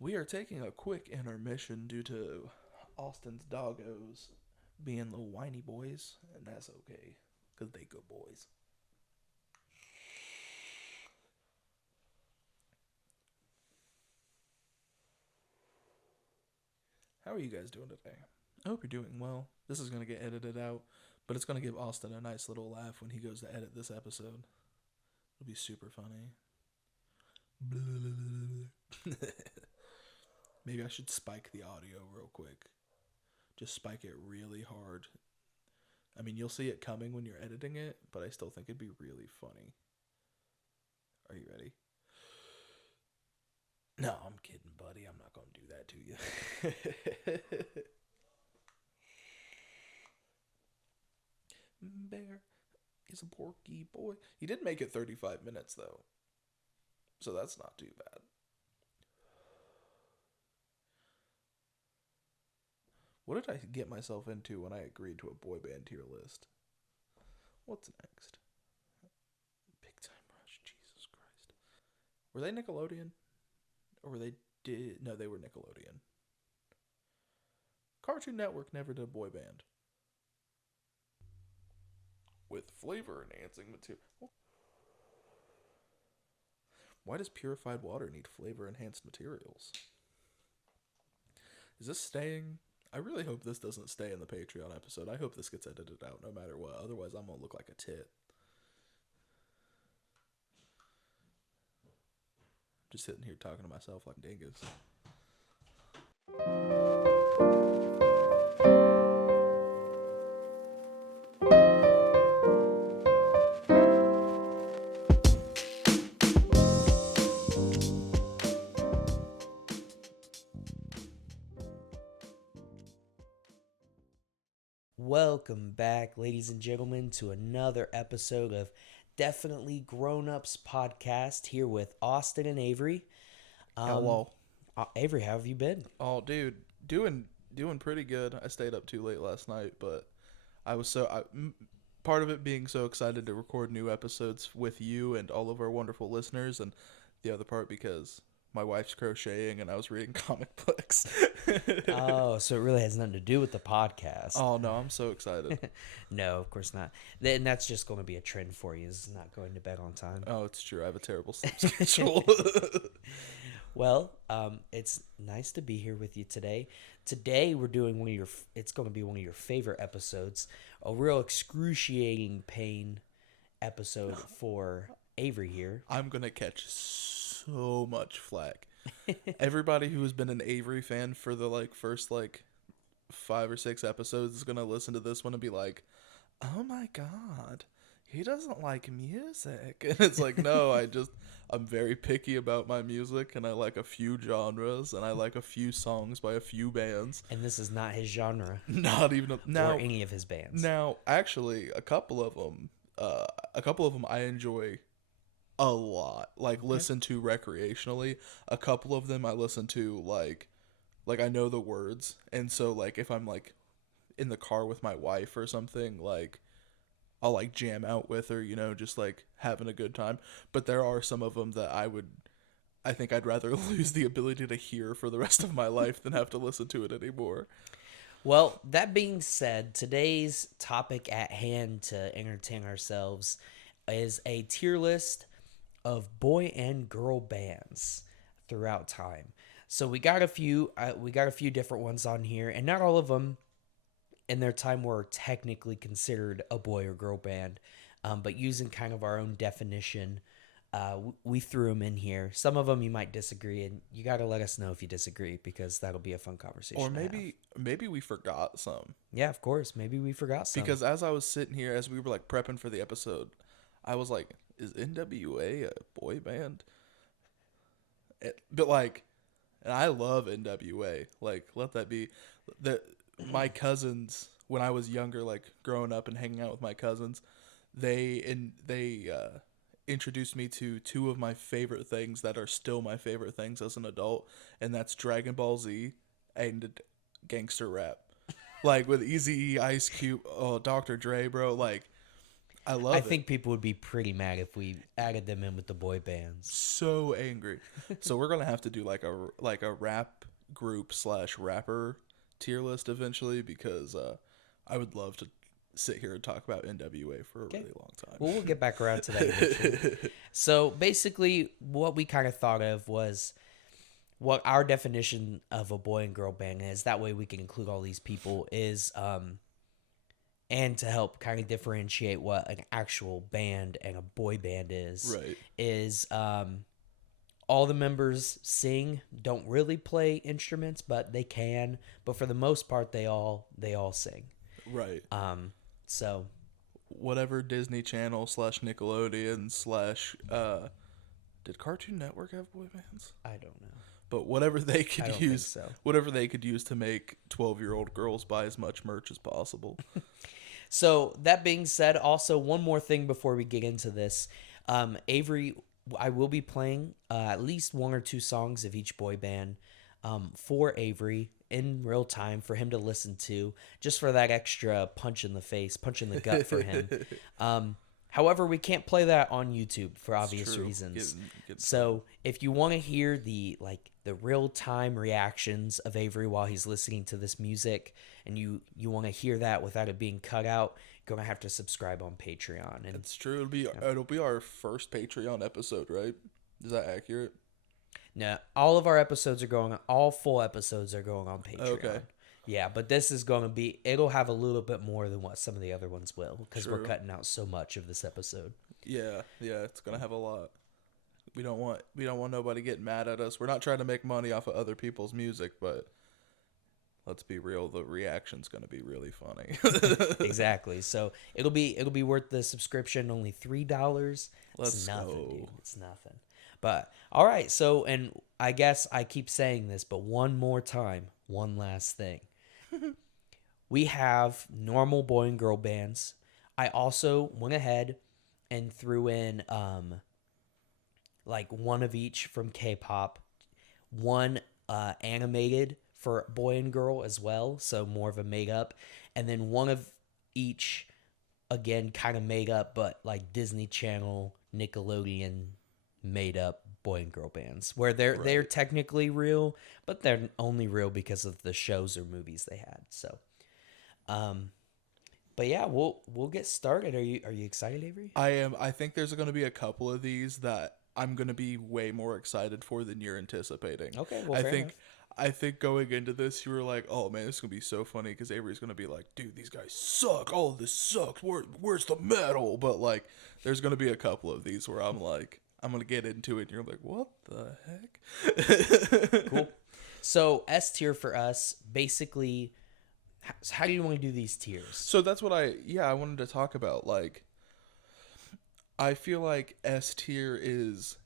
We are taking a quick intermission due to Austin's doggos being little whiny boys, and that's okay, because they good boys. How are you guys doing today? I hope you're doing well. This is going to get edited out, but it's going to give Austin a nice little laugh when he goes to edit this episode. It'll be super funny. Maybe I should spike the audio real quick. Just spike it really hard. I mean, you'll see it coming when you're editing it, but I still think it'd be really funny. Are you ready? No, I'm kidding, buddy. I'm not going to do that to you. Bear is a porky boy. He did make it 35 minutes, though. So that's not too bad. What did I get myself into when I agreed to a boy band tier list? What's next? Big Time Rush, Jesus Christ. Were they Nickelodeon? Or were they... No, they were Nickelodeon. Cartoon Network never did a boy band. With flavor-enhancing material. Why does purified water need flavor-enhanced materials? Is this staying... I really hope this doesn't stay in the Patreon episode. I hope this gets edited out no matter what. Otherwise, I'm going to look like a tit. Just sitting here talking to myself like dingus. Welcome back, ladies and gentlemen, to another episode of Definitely Grown Ups Podcast here with Austin and Avery. Hello. Avery, how have you been? Oh, dude, doing pretty good. I stayed up too late last night, but I was part of it being so excited to record new episodes with you and all of our wonderful listeners, and the other part because my wife's crocheting and I was reading comic books. Oh, so it really has nothing to do with the podcast. Oh no, I'm so excited. No, of course not. And that's just going to be a trend for you, is not going to bed on time. Oh, it's true. I have a terrible sleep schedule. Well, it's nice to be here with you today. Today we're doing it's going to be one of your favorite episodes, a real excruciating pain episode for Avery here. I'm gonna catch so much flack. Everybody who has been an Avery fan for the first 5 or 6 episodes is gonna listen to this one and be like, "Oh my god, he doesn't like music." And it's like, no, I'm very picky about my music, and I like a few genres, and I like a few songs by a few bands. And this is not his genre. Not even now, or any of his bands. Now, actually, a couple of them I enjoy a lot, listen to recreationally. A couple of them I listen to like I know the words, and so if I'm in the car with my wife or something, I'll jam out with her, just having a good time. But there are some of them that I think I'd rather lose the ability to hear for the rest of my life than have to listen to it anymore. Well, that being said, today's topic at hand to entertain ourselves is a tier list of boy and girl bands throughout time. So we got a few different ones on here, and not all of them in their time were technically considered a boy or girl band, but using kind of our own definition, we threw them in here. Some of them you might disagree, and you got to let us know if you disagree, because that'll be a fun conversation. Or maybe we forgot some. Yeah, of course. Maybe we forgot some. Because as I was sitting here, as we were prepping for the episode, I was like, is NWA a boy band? And I love NWA. Let that be. My cousins, when I was younger, growing up and hanging out with my cousins, they introduced me to two of my favorite things that are still my favorite things as an adult, and that's Dragon Ball Z and gangster rap. With Eazy-E, Ice Cube, Dr. Dre, bro. I love I it. think people would be pretty mad if we added them in with the boy bands. So angry. So we're gonna have to do like a rap group / rapper tier list eventually, because I would love to sit here and talk about NWA for a really long time. Well, we'll get back around to that eventually. So basically, what we kind of thought of was what our definition of a boy and girl band is. That way we can include all these people is and to help kind of differentiate what an actual band and a boy band is, Right. is all the members sing, don't really play instruments, but they can. But for the most part, they all sing. Right. So Whatever Disney Channel / Nickelodeon / did Cartoon Network have boy bands? I don't know. But whatever they I could don't use, think so. whatever they could use to make 12-year-old girls buy as much merch as possible. So that being said, also one more thing before we get into this, Avery, I will be playing at least 1 or 2 songs of each boy band for Avery in real time for him to listen to, just for that extra punch in the face, punch in the gut for him. However, we can't play that on YouTube for obvious reasons. So if you want to hear the real time reactions of Avery while he's listening to this music, and you want to hear that without it being cut out, you're gonna have to subscribe on Patreon. And it's true. It'll be our first Patreon episode, right? Is that accurate? no, all of our episodes are all full episodes are going on Patreon. Okay. Yeah, but this is going to be, it'll have a little bit more than what some of the other ones will, because we're cutting out so much of this episode. Yeah, it's gonna have a lot. We don't want nobody getting mad at us. We're not trying to make money off of other people's music, but let's be real, the reaction's gonna be really funny. Exactly. So it'll be worth the subscription, only $3. Let's nothing, go. dude. It's nothing. But all right, so, and I guess I keep saying this, but one more time, one last thing. We have normal boy and girl bands. I also went ahead and threw in like one of each from K-pop, one animated for boy and girl as well, so more of a made up, and then one of each, again kind of made up, but like Disney Channel, Nickelodeon made up boy and girl bands, where they're technically real, but they're only real because of the shows or movies they had. So but yeah, we'll get started. Are you excited, Avery? I am. I think there's going to be a couple of these that I'm going to be way more excited for than you're anticipating. Okay, well, fair enough. I think going into this, you were like, "Oh man, this is gonna be so funny," because Avery's gonna be like, "Dude, these guys suck. All of this sucks. Where's the metal?" But like, there's gonna be a couple of these where I'm like, I'm gonna get into it, and you're like, "What the heck?" Cool. So S tier for us, basically. How do you want to do these tiers? So that's what I wanted to talk about. Like, I feel like S tier is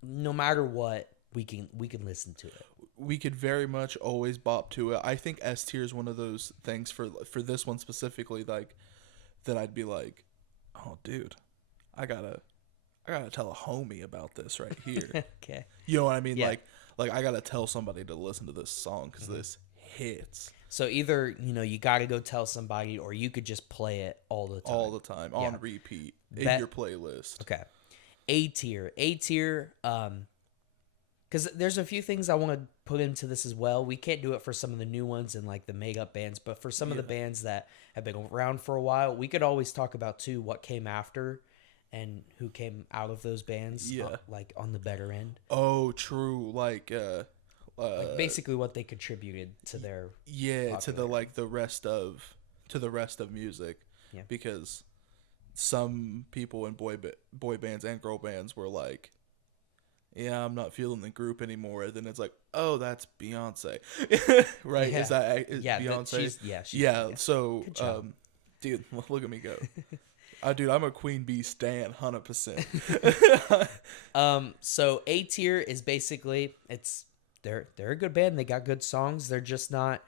no matter what, we can listen to it. We could very much always bop to it. I think S tier is one of those things for this one specifically, like, that I'd be like, "Oh, dude, I gotta tell a homie about this right here." Okay. You know what I mean? Yeah. Like I gotta tell somebody to listen to this song because this hits So either, you got to go tell somebody, or you could just play it all the time. on repeat in your playlist. Okay. A tier, because there's a few things I want to put into this as well. We can't do it for some of the new ones and like the made-up bands, but for some of the bands that have been around for a while, we could always talk about too what came after and who came out of those bands. Like on the better end. Oh, true. Like basically what they contributed to their to the rest of music. Yeah. Because some people in boy bands and girl bands were like, "Yeah, I'm not feeling the group anymore." And then it's like, "Oh, that's Beyonce." Right? Yeah. Is Beyonce? Yeah. So dude, look at me go. Dude, I'm a Queen Bee stan 100%. So A tier is basically they're a good band. They got good songs. They're just not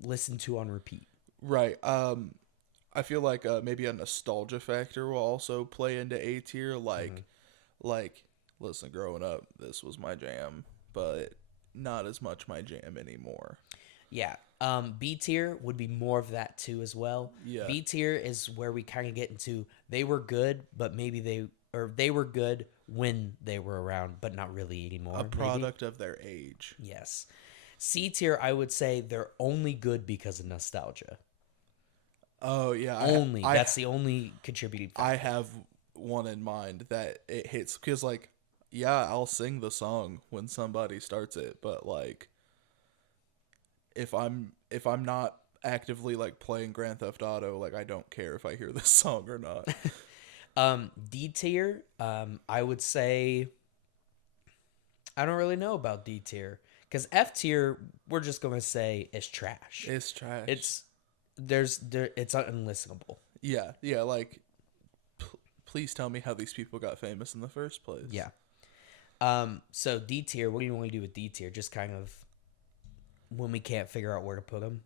listened to on repeat. Right. I feel like maybe a nostalgia factor will also play into A tier. Like, listen, growing up, this was my jam, but not as much my jam anymore. Yeah. B tier would be more of that too as well. Yeah. B tier is where we kind of get into they were good, but maybe they were good when they were around, but not really anymore. A Maybe. product of their age. Yes. C tier, I would say they're only good because of nostalgia. Oh yeah, Only. That's the only contributing factor. I have one in mind that it hits because like, yeah, I'll sing the song when somebody starts it, but like, if I'm not actively like playing Grand Theft Auto, like I don't care if I hear this song or not. D tier, I would say I don't really know about D tier because F tier we're just gonna say is trash. It's trash. It's it's unlistenable. Yeah, like please tell me how these people got famous in the first place. Yeah. So D tier, what do you want to do with D tier? Just kind of when we can't figure out where to put them.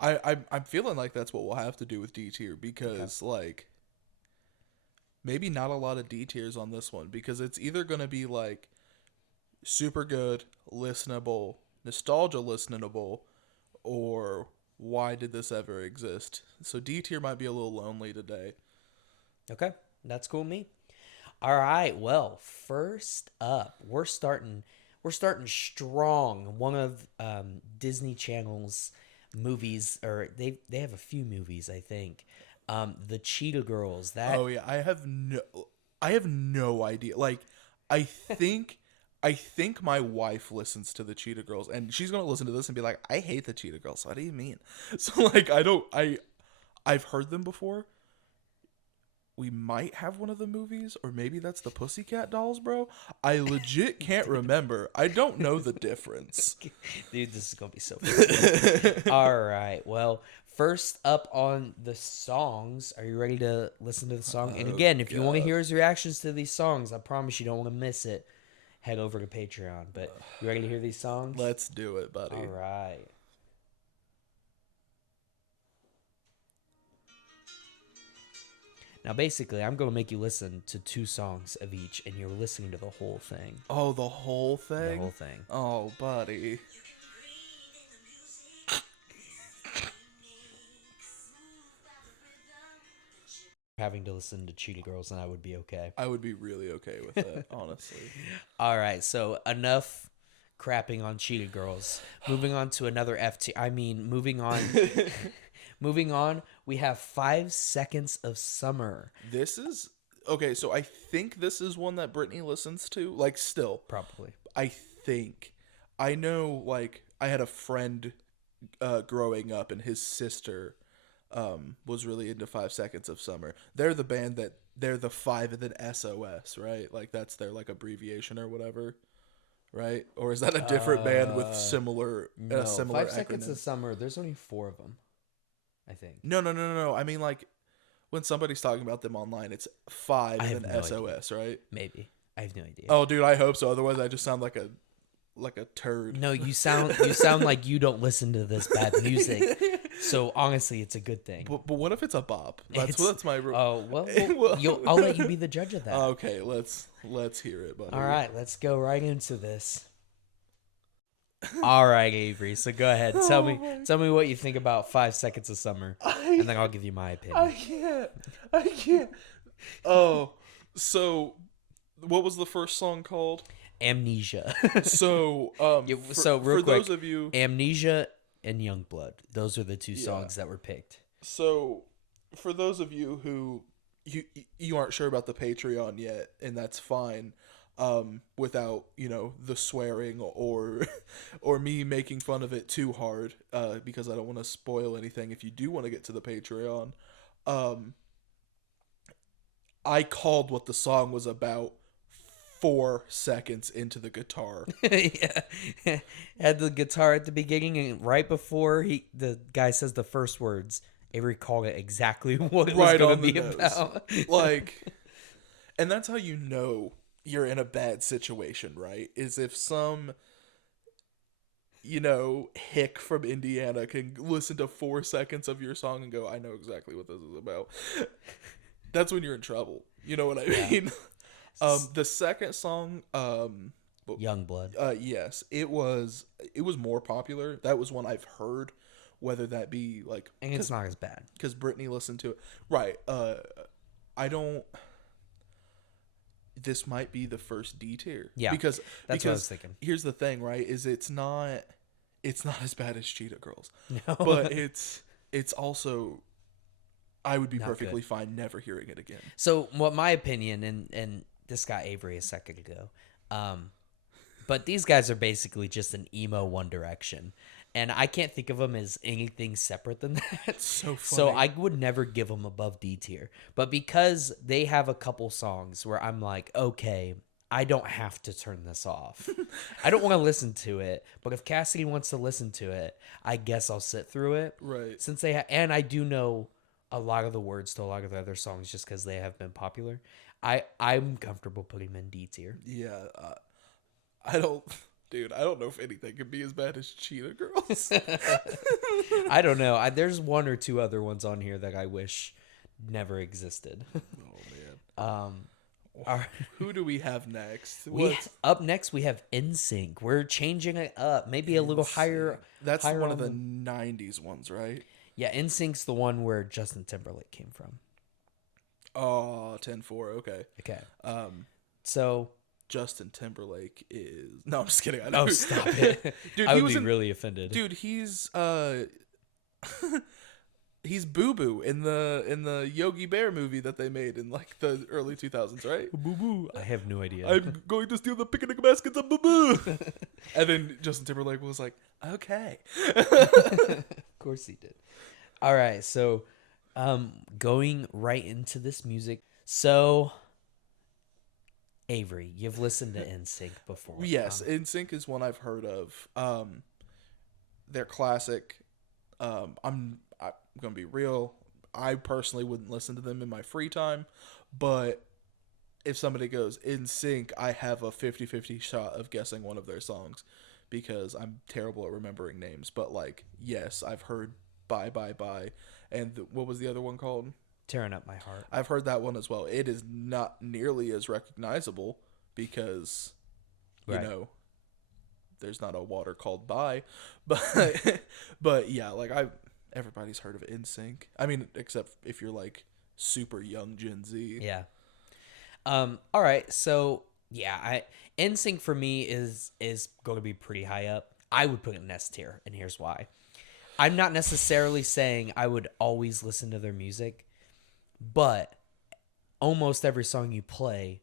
I'm feeling like that's what we'll have to do with D tier because like maybe not a lot of D tiers on this one because it's either gonna be like super good, listenable, nostalgia listenable, or why did this ever exist? So D tier might be a little lonely today. Okay, that's cool with me. All right, well, first up, we're starting strong. One of Disney Channel's movies, or they have a few movies, I think. The Cheetah Girls. That Oh yeah, I have no idea. Like I think my wife listens to the Cheetah Girls and she's going to listen to this and be like, "I hate the Cheetah Girls." What do you mean? So like I've heard them before. We might have one of the movies, or maybe that's the Pussycat Dolls, bro. I legit can't remember. I don't know the difference. Dude, this is gonna be so funny. All right, well, first up on the songs, are you ready to listen to the song? And again, if you want to hear his reactions to these songs, I promise you don't want to miss it. Head over to Patreon. But you ready to hear these songs? Let's do it, buddy. All right. Now, basically, I'm going to make you listen to 2 songs of each, and you're listening to the whole thing. Oh, the whole thing? The whole thing. Oh, buddy. Having to listen to Cheetah Girls, and I would be okay. I would be really okay with that, honestly. All right, so enough crapping on Cheetah Girls. Moving on to another moving on. Moving on, we have 5 Seconds of Summer. This is okay, so I think this is one that Brittany listens to. Like still. Probably. I think. I know like I had a friend growing up and his sister was really into 5 Seconds of Summer. They're the band that they're the 5 and then SOS, right? Like that's their like abbreviation or whatever. Right? Or is that a different band with similar no, similar 5 Seconds acronym? of Summer, there's only 4 of them. I think. No. I mean, like, when somebody's talking about them online, it's 5 and then no SOS, right? Maybe. I have no idea. Oh, dude, I hope so. Otherwise, I just sound like a turd. No, you sound like you don't listen to this bad music. So honestly, it's a good thing. But what if it's a bop? That's my. Oh well, I'll let you be the judge of that. Okay, let's hear it, buddy. All right, let's go right into this. All right, Avery. So go ahead. Tell me what you think about 5 Seconds of Summer, and then I'll give you my opinion. I can't. Oh, so what was the first song called? Amnesia. So, real for quick, those of you, Amnesia and Youngblood. Those are the 2 songs that were picked. So, for those of you who you aren't sure about the Patreon yet, and that's fine. Without the swearing or me making fun of it too hard, because I don't want to spoil anything. If you do want to get to the Patreon, I called what the song was about 4 seconds into the guitar. Yeah, had the guitar at the beginning, and right before the guy says the first words, Avery called it exactly what it was going to be about. Like, and that's how you know you're in a bad situation, right? Is if some hick from Indiana can listen to 4 seconds of your song and go, "I know exactly what this is about." That's when you're in trouble. You know what I mean? The second song, Youngblood. Yes, it was more popular. That was one I've heard. Whether that be like, And it's not as bad. because Brittany listened to it, right? I don't. This might be the first D tier. Yeah, because that's what I was thinking. Here's the thing, right? Is it's not as bad as Cheetah Girls, No. but it's also, I would be Not perfectly good. fine never hearing it again. So, what my opinion, and this got Avery a second ago, but these guys are basically just an emo One Direction, and I can't think of them as anything separate than that. So So funny. I would never give them above D tier. But because they have a couple songs where I'm like, okay, I don't have to turn this off. I don't want to listen to it, but if Cassidy wants to listen to it, I guess I'll sit through it. Right. Since they and I do know a lot of the words to a lot of the other songs just because they have been popular. I'm comfortable putting them in D tier. Yeah. I don't. Dude, I don't know if anything could be as bad as Cheetah Girls. I don't know. There's one or two other ones on here that I wish never existed. Oh man. Our, Who do we have next? up next we have NSYNC. We're changing it up, maybe a little higher. That's higher one of on the '90s ones, right? Yeah, NSYNC's the one where Justin Timberlake came from. Oh, 10-4, okay. Okay. Um, So. Justin Timberlake is. No, I'm just kidding. I know. Oh, stop it! Dude, I he would was be in, really offended. Dude, he's he's Boo Boo in the Yogi Bear movie that they made in like the early 2000s, right? Boo boo. I have no idea. I'm going to steal the picnic baskets of Boo Boo. And then Justin Timberlake was like, okay. Of course he did. All right, so going right into this music. So Avery, you've listened to NSYNC before. Yes, NSYNC is one I've heard of. They're classic. I'm gonna be real. I personally wouldn't listen to them in my free time, but if somebody goes NSYNC, I have a 50-50 shot of guessing one of their songs because I'm terrible at remembering names. But like, yes, I've heard Bye Bye Bye, and what was the other one called? Tearing Up My Heart. I've heard that one as well. It is not nearly as recognizable because, you Right. know, there's not a water called Bye, but but yeah, like everybody's heard of NSYNC. I mean, except if you're like super young Gen Z. Yeah. All right, so yeah, NSYNC for me is going to be pretty high up. I would put it in S tier, and here's why. I'm not necessarily saying I would always listen to their music, but almost every song you play,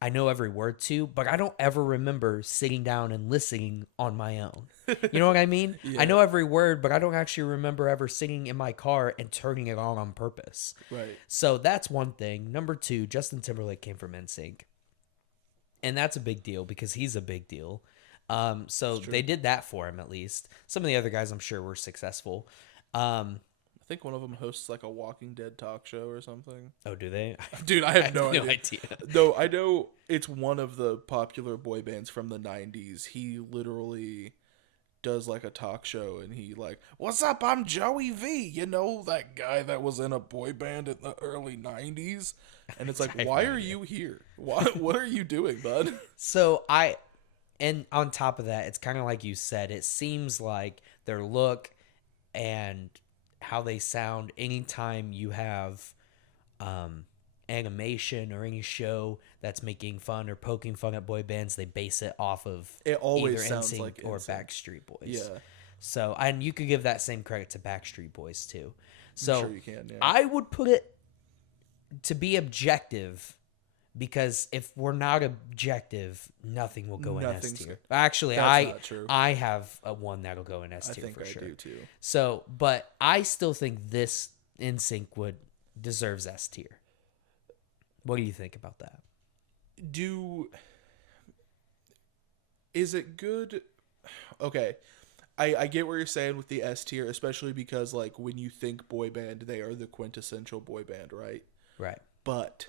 I know every word to, but I don't ever remember sitting down and listening on my own. You know what I mean? Yeah. I know every word, but I don't actually remember ever sitting in my car and turning it on purpose. Right. So that's one thing. Number two, Justin Timberlake came from NSYNC. And that's a big deal because he's a big deal. So they did that for him at least. Some of the other guys I'm sure were successful. I think one of them hosts like a Walking Dead talk show or something. Oh, do they? Dude, I have no idea. idea. No, I know it's one of the popular boy bands from the 90s. He literally does like a talk show and he like, "What's up? I'm Joey V. You know, that guy that was in a boy band in the early 90s?" And it's like, "Why are you here? What are you doing, bud?" So and on top of that, it's kind of like you said, it seems like their look and how they sound anytime you have animation or any show that's making fun or poking fun at boy bands, they base it off of It always either sounds NSYNC like or NSYNC. Backstreet Boys. Yeah. So, and you could give that same credit to Backstreet Boys too. So sure you can, yeah. I would put it to be objective, because if we're not objective, nothing will go in S Nothing's- tier. Actually, that's not true. I have a one that'll go in S I tier think for I sure. do too. So, but I still think this NSYNC deserves S tier. What do you think about that? Is it good? Okay. I get what you're saying with the S tier, especially because like when you think boy band, they are the quintessential boy band, right? Right. But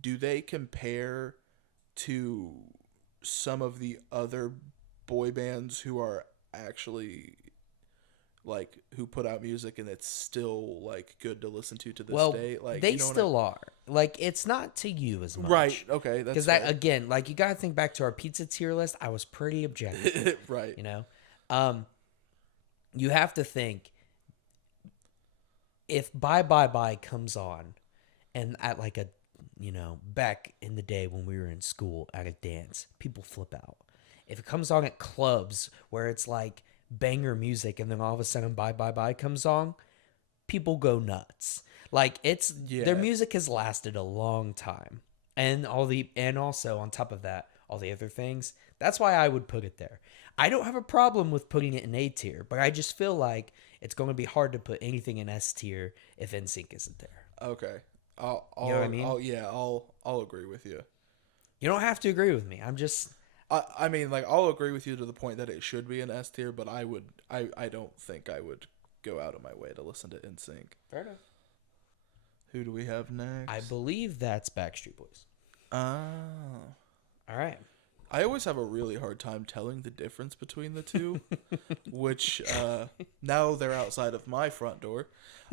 do they compare to some of the other boy bands who are actually like who put out music and it's still like good to listen to this Well, day. Like they you know still are. Like, it's not to you as much. right? Okay, that's Because that, again, like, you got to think back to our pizza tier list. I was pretty objective, right. you know? You have to think, if Bye Bye Bye comes on, and at like a, back in the day when we were in school at a dance, people flip out. If it comes on at clubs where it's like banger music and then all of a sudden Bye Bye Bye comes on, people go nuts. Like, their music has lasted a long time. And also on top of that, all the other things. That's why I would put it there. I don't have a problem with putting it in A tier, but I just feel like it's going to be hard to put anything in S tier if NSYNC isn't there. Okay. You know what I mean? I'll agree with you. You don't have to agree with me. I'm just... I mean, like, I'll agree with you to the point that it should be an S tier, but I don't think I would go out of my way to listen to NSYNC. Fair enough. Who do we have next? I believe that's Backstreet Boys. Ah. All right. I always have a really hard time telling the difference between the two, which now they're outside of my front door.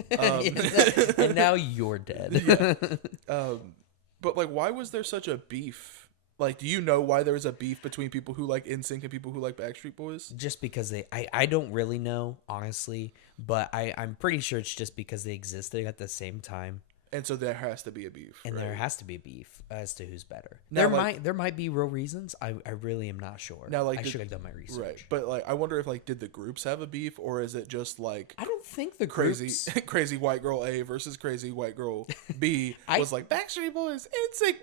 And now you're dead. But, like, why was there such a beef? Like, do you know why there was a beef between people who like NSYNC and people who like Backstreet Boys? Just because I don't really know, honestly, but I'm pretty sure it's just because they existed at the same time. And so there has to be a beef. And right? there has to be a beef as to who's better. Now, there might be real reasons. I really am not sure. Now, like, I should have done my research. Right. But, like, I wonder if, like, did the groups have a beef, or is it just like I don't think the crazy groups... crazy white girl A versus crazy white girl B was like Backstreet Boys, NSYNC,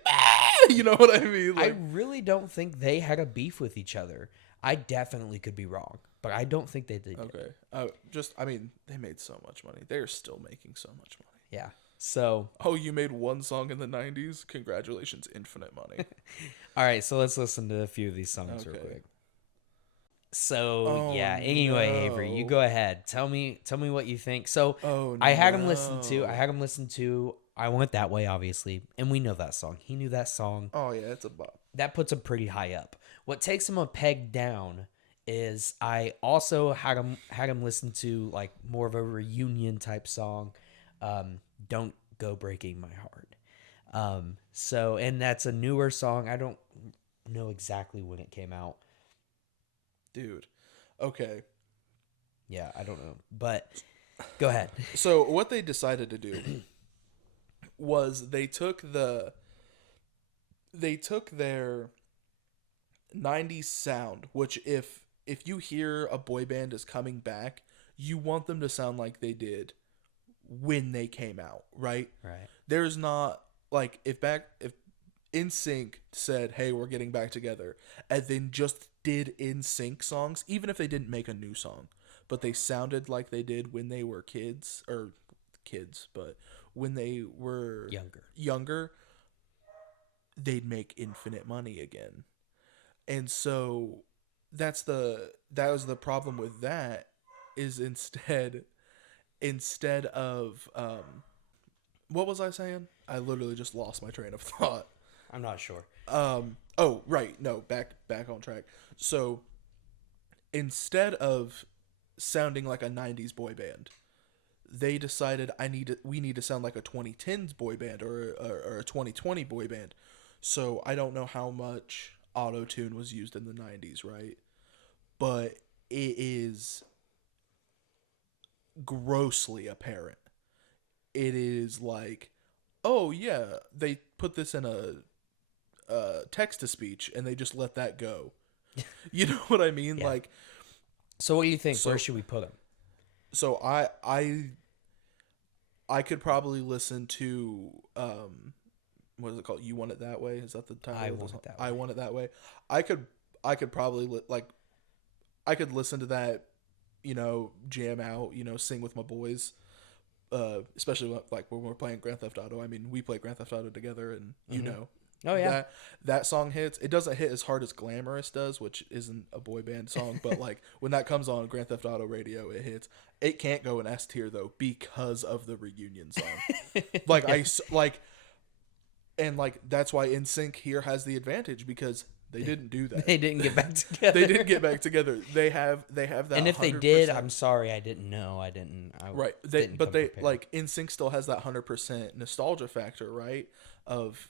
you know what I mean? Like, I really don't think they had a beef with each other. I definitely could be wrong, but I don't think they did. Okay. I mean, they made so much money. They're still making so much money. Yeah. So, oh, you made one song in the 90s? Congratulations, infinite money. All right, so let's listen to a few of these songs real quick. So, anyway, no. Avery, you go ahead. Tell me what you think. So, I had him listen to I Want It That Way, obviously, and we know that song. He knew that song. Oh, yeah, it's a bop. That puts him pretty high up. What takes him a peg down is I also had him listen to, like, more of a reunion type song. Don't Go Breaking My Heart. And that's a newer song. I don't know exactly when it came out. Dude. Okay. Yeah, I don't know. But go ahead. So what they decided to do was they took their 90s sound, which if you hear a boy band is coming back, you want them to sound like they did when they came out, right? Right. There's not, like, if NSYNC said, hey, we're getting back together, and then just did NSYNC songs, even if they didn't make a new song, but they sounded like they did when they were but when they were younger, they'd make infinite money again. And so that was the problem with that, is instead of what was I saying? I literally just lost my train of thought. I'm not sure. Oh, right. No, back on track. So instead of sounding like a 90s boy band, they decided we need to sound like a 2010s boy band or a 2020 boy band. So I don't know how much auto-tune was used in the 90s, right? But it is grossly apparent. It is like, oh yeah, they put this in a text-to-speech and they just let that go. You know what I mean? Yeah. Like, so what do you think? Where should we put him? So I could probably listen to what is it called? You Want It That Way? Is that the title? I Want It That Way. I Want It That Way. I could probably I could listen to that, jam out, sing with my boys. Especially like when we're playing Grand Theft Auto. I mean, we play Grand Theft Auto together, and Oh yeah, that song hits. It doesn't hit as hard as Glamorous does, which isn't a boy band song, but like when that comes on Grand Theft Auto radio, it hits. It can't go in S tier though because of the reunion song. That's why NSYNC here has the advantage, because They didn't do that. They didn't get back together. They didn't get back together. They have that. And if 100%. they did, I'm sorry, I didn't know. I didn't. Right. But they like NSYNC still has that 100% nostalgia factor, right? Of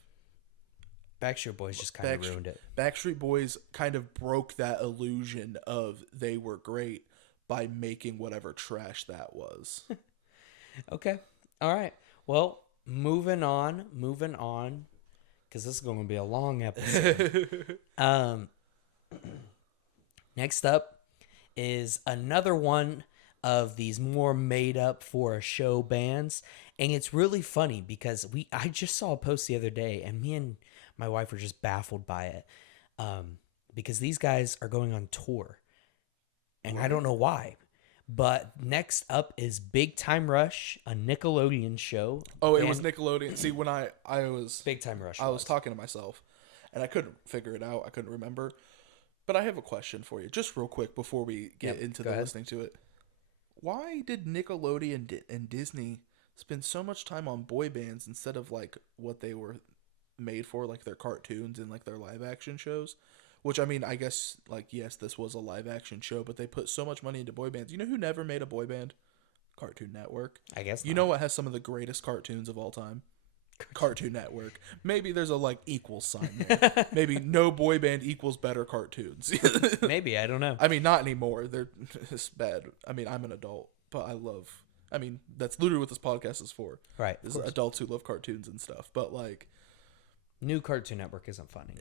Backstreet Boys just kind of ruined it. Backstreet Boys kind of broke that illusion of they were great by making whatever trash that was. Okay. All right. Well, moving on, because this is going to be a long episode. Next up is another one of these more made up for a show bands, and it's really funny because I just saw a post the other day, and me and my wife were just baffled by it, because these guys are going on tour, and I don't know why. But next up is Big Time Rush, a Nickelodeon show. Oh, it was Nickelodeon. See, when I was Big Time Rush, I was talking to myself, and I couldn't figure it out. I couldn't remember. But I have a question for you, just real quick before we get into listening to it. Why did Nickelodeon and Disney spend so much time on boy bands instead of like what they were made for, like their cartoons and like their live action shows? Which, I mean, I guess, like, yes, this was a live action show, but they put so much money into boy bands. You know who never made a boy band? Cartoon Network. I guess. You know what has some of the greatest cartoons of all time? Cartoon Network. Maybe there's a like equal sign there. Maybe no boy band equals better cartoons. Maybe, I don't know. I mean, not anymore. They're it's bad. I mean, I'm an adult, but I mean, that's literally what this podcast is for. Right. This is adults who love cartoons and stuff. But like, new Cartoon Network isn't funny.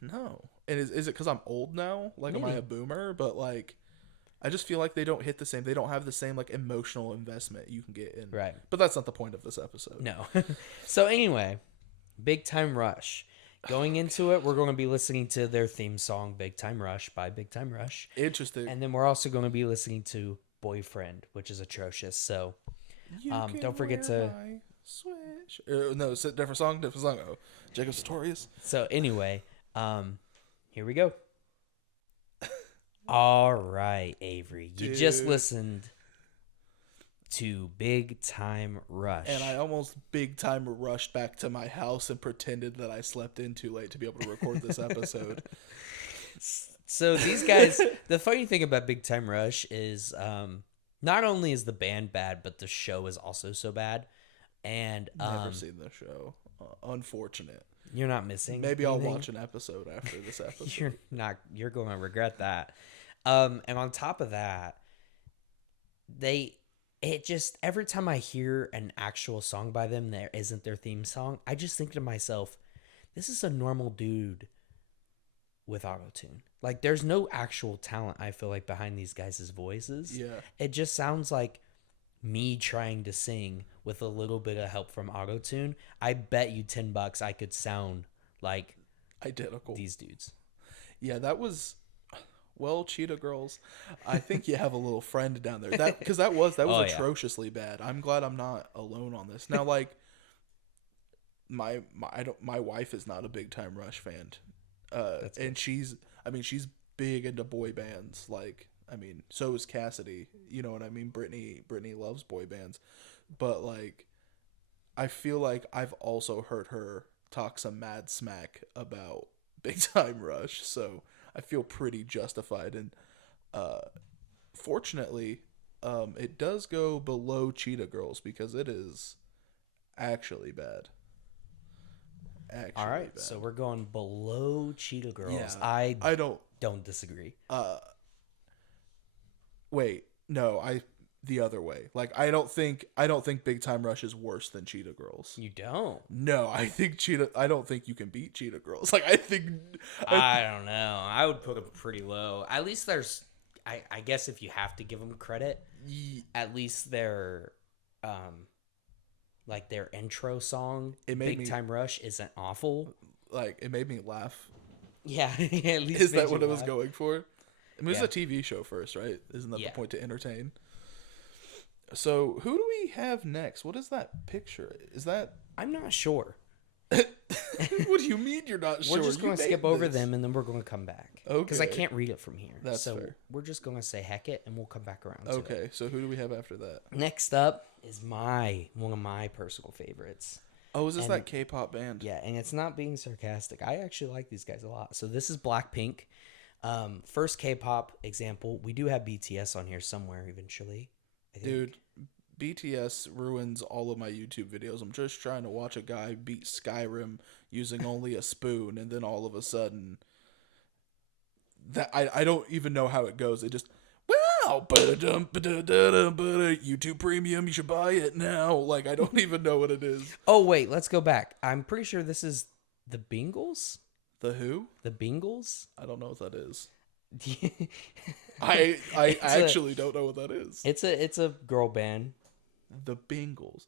No. And is it because I'm old now? Like, maybe. Am I a boomer? But like, I just feel like they don't hit the same. They don't have the same like emotional investment you can get in. Right. But that's not the point of this episode. No. So anyway, Big Time Rush. Going into it, we're going to be listening to their theme song, Big Time Rush by Big Time Rush. Interesting. And then we're also going to be listening to Boyfriend, which is atrocious. So don't forget to switch. No, it's a different song. Oh, Jacob Sartorius. So anyway, here we go. All right, Avery. You just listened to Big Time Rush. And I almost big time rushed back to my house and pretended that I slept in too late to be able to record this episode. So these guys, the funny thing about Big Time Rush is not only is the band bad, but the show is also so bad. And never seen the show. Unfortunate. You're not missing. Maybe anything. I'll watch an episode after this episode. You're going to regret that. And on top of that, every time I hear an actual song by them, there isn't their theme song, I just think to myself, this is a normal dude with autotune. Like, there's no actual talent, I feel like, behind these guys' voices. Yeah. It just sounds like me trying to sing with a little bit of help from autotune. I bet you $10 I could sound like identical these dudes. Yeah, that was Cheetah Girls. I think you have a little friend down there. That was atrociously bad. I'm glad I'm not alone on this. Now, like, my wife is not a Big Time Rush fan, and she's big into boy bands. Like, I mean, so is Cassidy. You know what I mean? Brittany loves boy bands. But, like, I feel like I've also heard her talk some mad smack about Big Time Rush. So I feel pretty justified. And fortunately, it does go below Cheetah Girls because it is actually bad. All right, bad. So we're going below Cheetah Girls. Yeah, I don't disagree. Wait, no, the other way. Like, I don't think Big Time Rush is worse than Cheetah Girls. You don't? No, I don't think you can beat Cheetah Girls. Like, I don't know. I would put them pretty low. At least there's, I guess if you have to give them credit, at least their, like their intro song, Big Time Rush, isn't awful. Like, it made me laugh. Yeah, at least. Is that what I was going for? I mean, it's a TV show first, right? Isn't that the point, to entertain? So, who do we have next? What is that picture? Is that... I'm not sure. What do you mean you're not sure? We're just going to skip over them, and then we're going to come back. Okay. Because I can't read it from here. That's fair. We're just going to say heck it, and we'll come back around to it. Okay, so who do we have after that? Next up is one of my personal favorites. Oh, is this And that K-pop band? yeah, and it's not being sarcastic. I actually like these guys a lot. So this is Blackpink. First K-pop example. We do have BTS on here somewhere eventually, I think. Dude, BTS ruins all of my YouTube videos. I'm just trying to watch a guy beat Skyrim using only a spoon, and then all of a sudden, that I don't even know how it goes. It just wow, YouTube Premium. You should buy it now. Like I don't even know what it is. Oh wait, let's go back. I'm pretty sure this is the Bengals. The who? The Bengals. I don't know what that is. It's I actually don't know what that is. a girl band. The Bengals.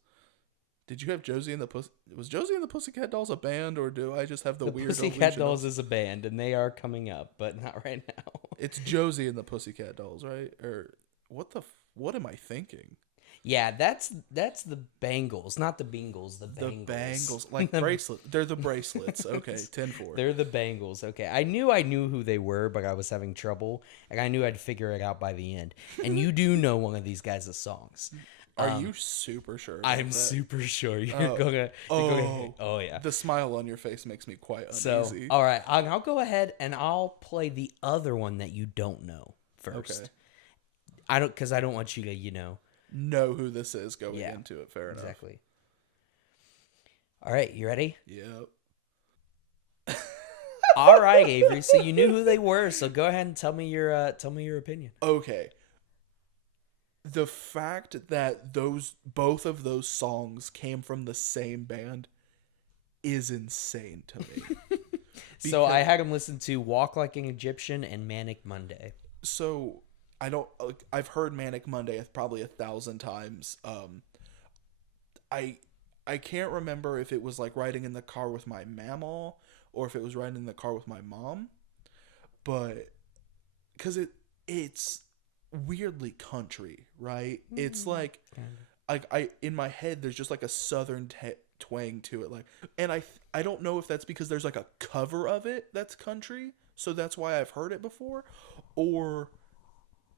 Did you have Josie and the Was Josie and the Pussycat Dolls a band, or do I just have the weird Pussycat illusion of- Dolls is a band, and they are coming up, but not right now. It's Josie and the Pussycat Dolls, right? Or what am I thinking? Yeah, that's the Bengals, not the Bengals. The Bengals. The bangles, like bracelet. They're the bracelets. Okay, 10-4. They're the Bengals. Okay, I knew who they were, but I was having trouble, and I knew I'd figure it out by the end. And you do know one of these guys' songs. Are you super sure? About I'm that? super sure you're Oh. gonna. Oh. Oh yeah. The smile on your face makes me quite So uneasy. all right, I'll go ahead and I'll play the other one that you don't know first. Okay. I don't want you to Know who this is going Yeah, into it. Fair enough. exactly. All right, you ready? Yep. All right, Avery. So you knew who they were. So go ahead and tell me your opinion. Okay. The fact that both of those songs came from the same band is insane to me. So I had him listen to "Walk Like an Egyptian" and "Manic Monday." So I've heard Manic Monday probably 1,000 times. I can't remember if it was like riding in the car with my mama or if it was riding in the car with my mom, but because it's weirdly country, right? It's like I in my head there's just like a southern twang to it, like, and I don't know if that's because there's like a cover of it that's country, so that's why I've heard it before, or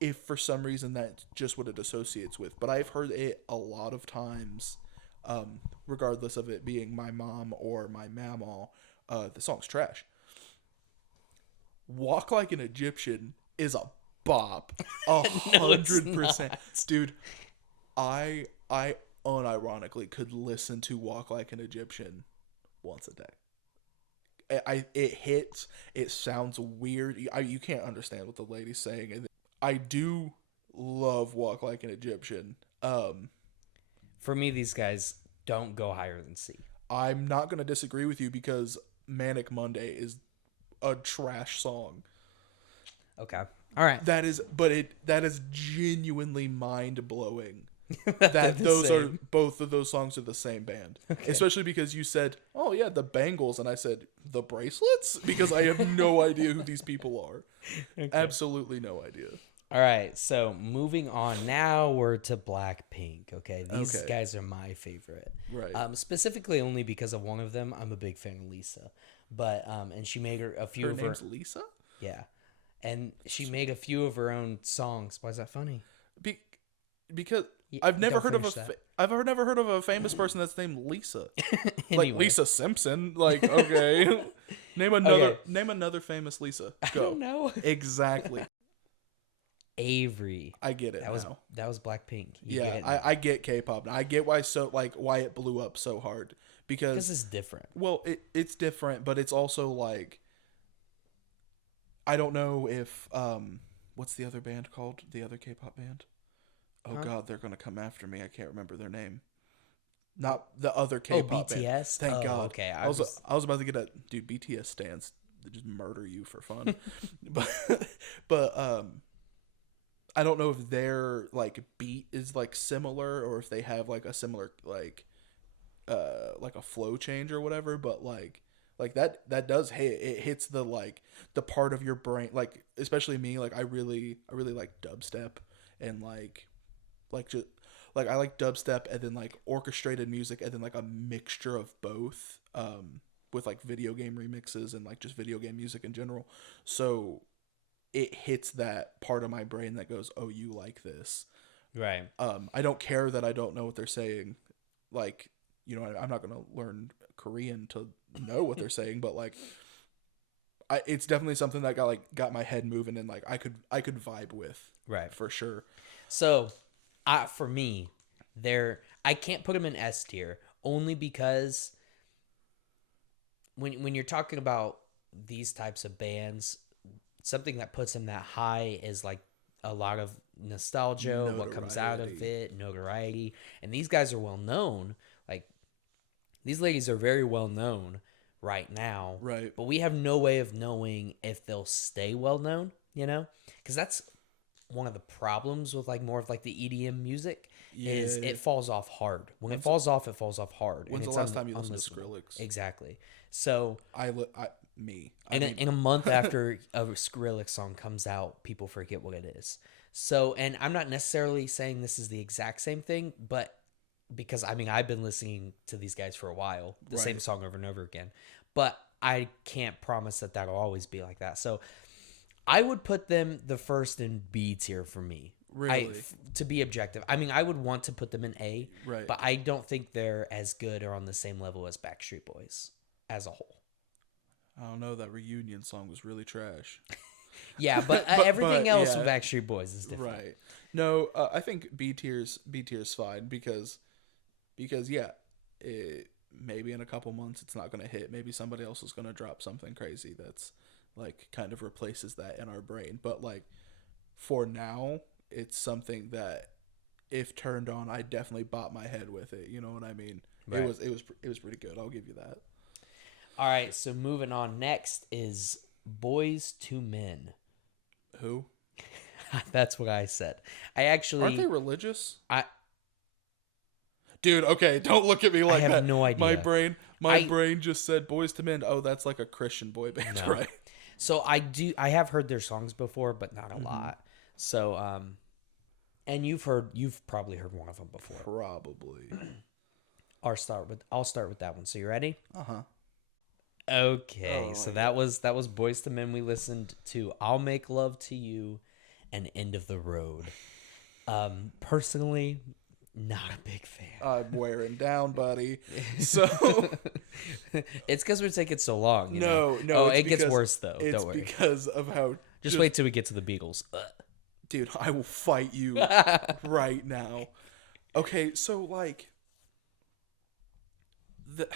if for some reason that's just what it associates with. But I've heard it a lot of times, regardless of it being my mom or my mama. The song's trash. Walk Like an Egyptian is a bop. 100%. Dude, I unironically could listen to Walk Like an Egyptian once a day. It hits. It sounds weird. You can't understand what the lady's saying. And I do love Walk Like an Egyptian. For me, these guys don't go higher than C. I'm not going to disagree with you because Manic Monday is a trash song. Okay. All right. That is genuinely mind blowing. They're That the those are same. both of those songs are the same band. Okay. Especially because you said, "Oh yeah, the Bangles," and I said, "The Bracelets," because I have no idea who these people are. Okay. Absolutely no idea. All right. So moving on. Now we're to Blackpink. Okay. These Okay. guys are my favorite. Right. Specifically only because of one of them. I'm a big fan of Lisa, but and she made a few Her of name's her Lisa? yeah, and she made a few of her own songs. Why is that funny? Because Y- I've never don't heard of finish that. I've never heard of a famous person that's named Lisa. Like Anyway. Lisa Simpson. Like, okay. Name another famous Lisa. I Go. don't know. Exactly. Avery. I get it That was now. Blackpink. You get Yeah, it now. I get K-pop. I get why why it blew up so hard because because it's different. well, it's different, but it's also like I don't know if what's the other band called? The other K-pop band? Oh Huh? god, they're going to come after me. I can't remember their name. Not the other K-pop band. BTS? Thank Oh, God. okay. I was about to get a dude BTS stands that just murder you for fun. but I don't know if their like beat is like similar or if they have like a similar like a flow change or whatever, but like that does hit. It hits the like the part of your brain, like especially me, like I really like dubstep and like just like I like dubstep and then like orchestrated music and then like a mixture of both with like video game remixes and like just video game music in general. So it hits that part of my brain that goes, "Oh, you like this." Right. I don't care that I don't know what they're saying. Like you know, I'm not gonna learn Korean to know what they're saying, but like, it's definitely something that got my head moving, and like I could vibe with, Right. for sure. So, for me, I can't put them in S tier only because when you're talking about these types of bands, something that puts them that high is like a lot of nostalgia, what comes out of it, notoriety, and these guys are well known. Like, these ladies are very well known right now, Right? but we have no way of knowing if they'll stay well known, you know, because that's one of the problems with like more of like the EDM music is it falls off hard. When it falls off hard. When's the last time you listened to Skrillex? Exactly. So in a month after a Skrillex song comes out, people forget what it is. So, and I'm not necessarily saying this is the exact same thing, but because I mean I've been listening to these guys for a while, the same song over and over again, but I can't promise that that'll always be like that. So I would put them the first in B tier for me. Really? To be objective. I mean, I would want to put them in A, right? But I don't think they're as good or on the same level as Backstreet Boys as a whole. I don't know. That reunion song was really trash. Yeah, but everything else with Backstreet Boys is different. Right. No, I think B tier's fine because yeah, maybe in a couple months it's not going to hit. Maybe somebody else is going to drop something crazy that's like kind of replaces that in our brain. But like for now, it's something that if turned on, I definitely bop my head with it. You know what I mean? Right. It was pretty good. I'll give you that. All right, so moving on. Next is Boys to Men. Who? That's what I said. Aren't they religious? Dude, okay, don't look at me like that. I have no idea. My brain just said Boys to Men. Oh, that's like a Christian boy band, no. Right? So I have heard their songs before, but not a lot. So and you've probably heard one of them before. Probably. I'll start with that one. So you ready? Uh-huh. Okay. So that was Boys to Men. We listened to I'll Make Love to You and End of the Road. Personally, not a big fan. I'm wearing down, buddy. So it's because we're taking so long. No. Oh, it gets worse though. It's Don't worry. Because of how. Just wait till we get to the Beatles. Dude, I will fight you right now. Okay, so like the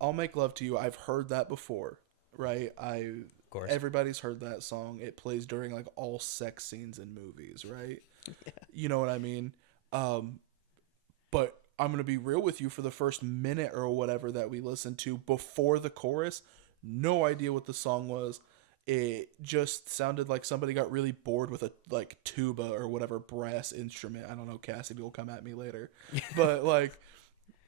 I'll Make Love to You. I've heard that before, right? Of course. Everybody's heard that song. It plays during like all sex scenes in movies, right? Yeah. You know what I mean? But I'm going to be real with you, for the first minute or whatever that we listened to before the chorus, no idea what the song was. It just sounded like somebody got really bored with a like tuba or whatever brass instrument. I don't know. Cassidy will come at me later. But like,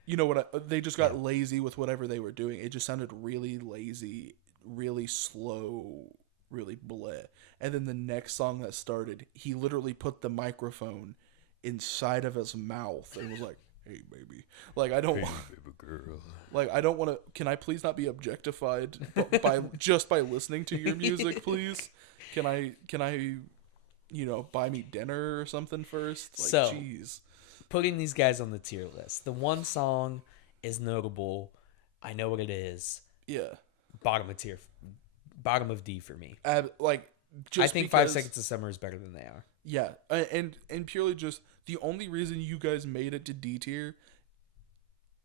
you know what? They just got lazy with whatever they were doing. It just sounded really lazy, really slow, really bleh. And then the next song that started, he literally put the microphone inside of his mouth and was like, "Hey, baby." Like, I don't want, baby girl. Like, I don't want to. Can I please not be objectified by listening to your music, please? Can I, buy me dinner or something first? Like, so, jeez. Putting these guys on the tier list. The one song is notable. I know what it is. Yeah. Bottom of D for me. I think 5 Seconds of Summer is better than they are. Yeah, and purely just the only reason you guys made it to D tier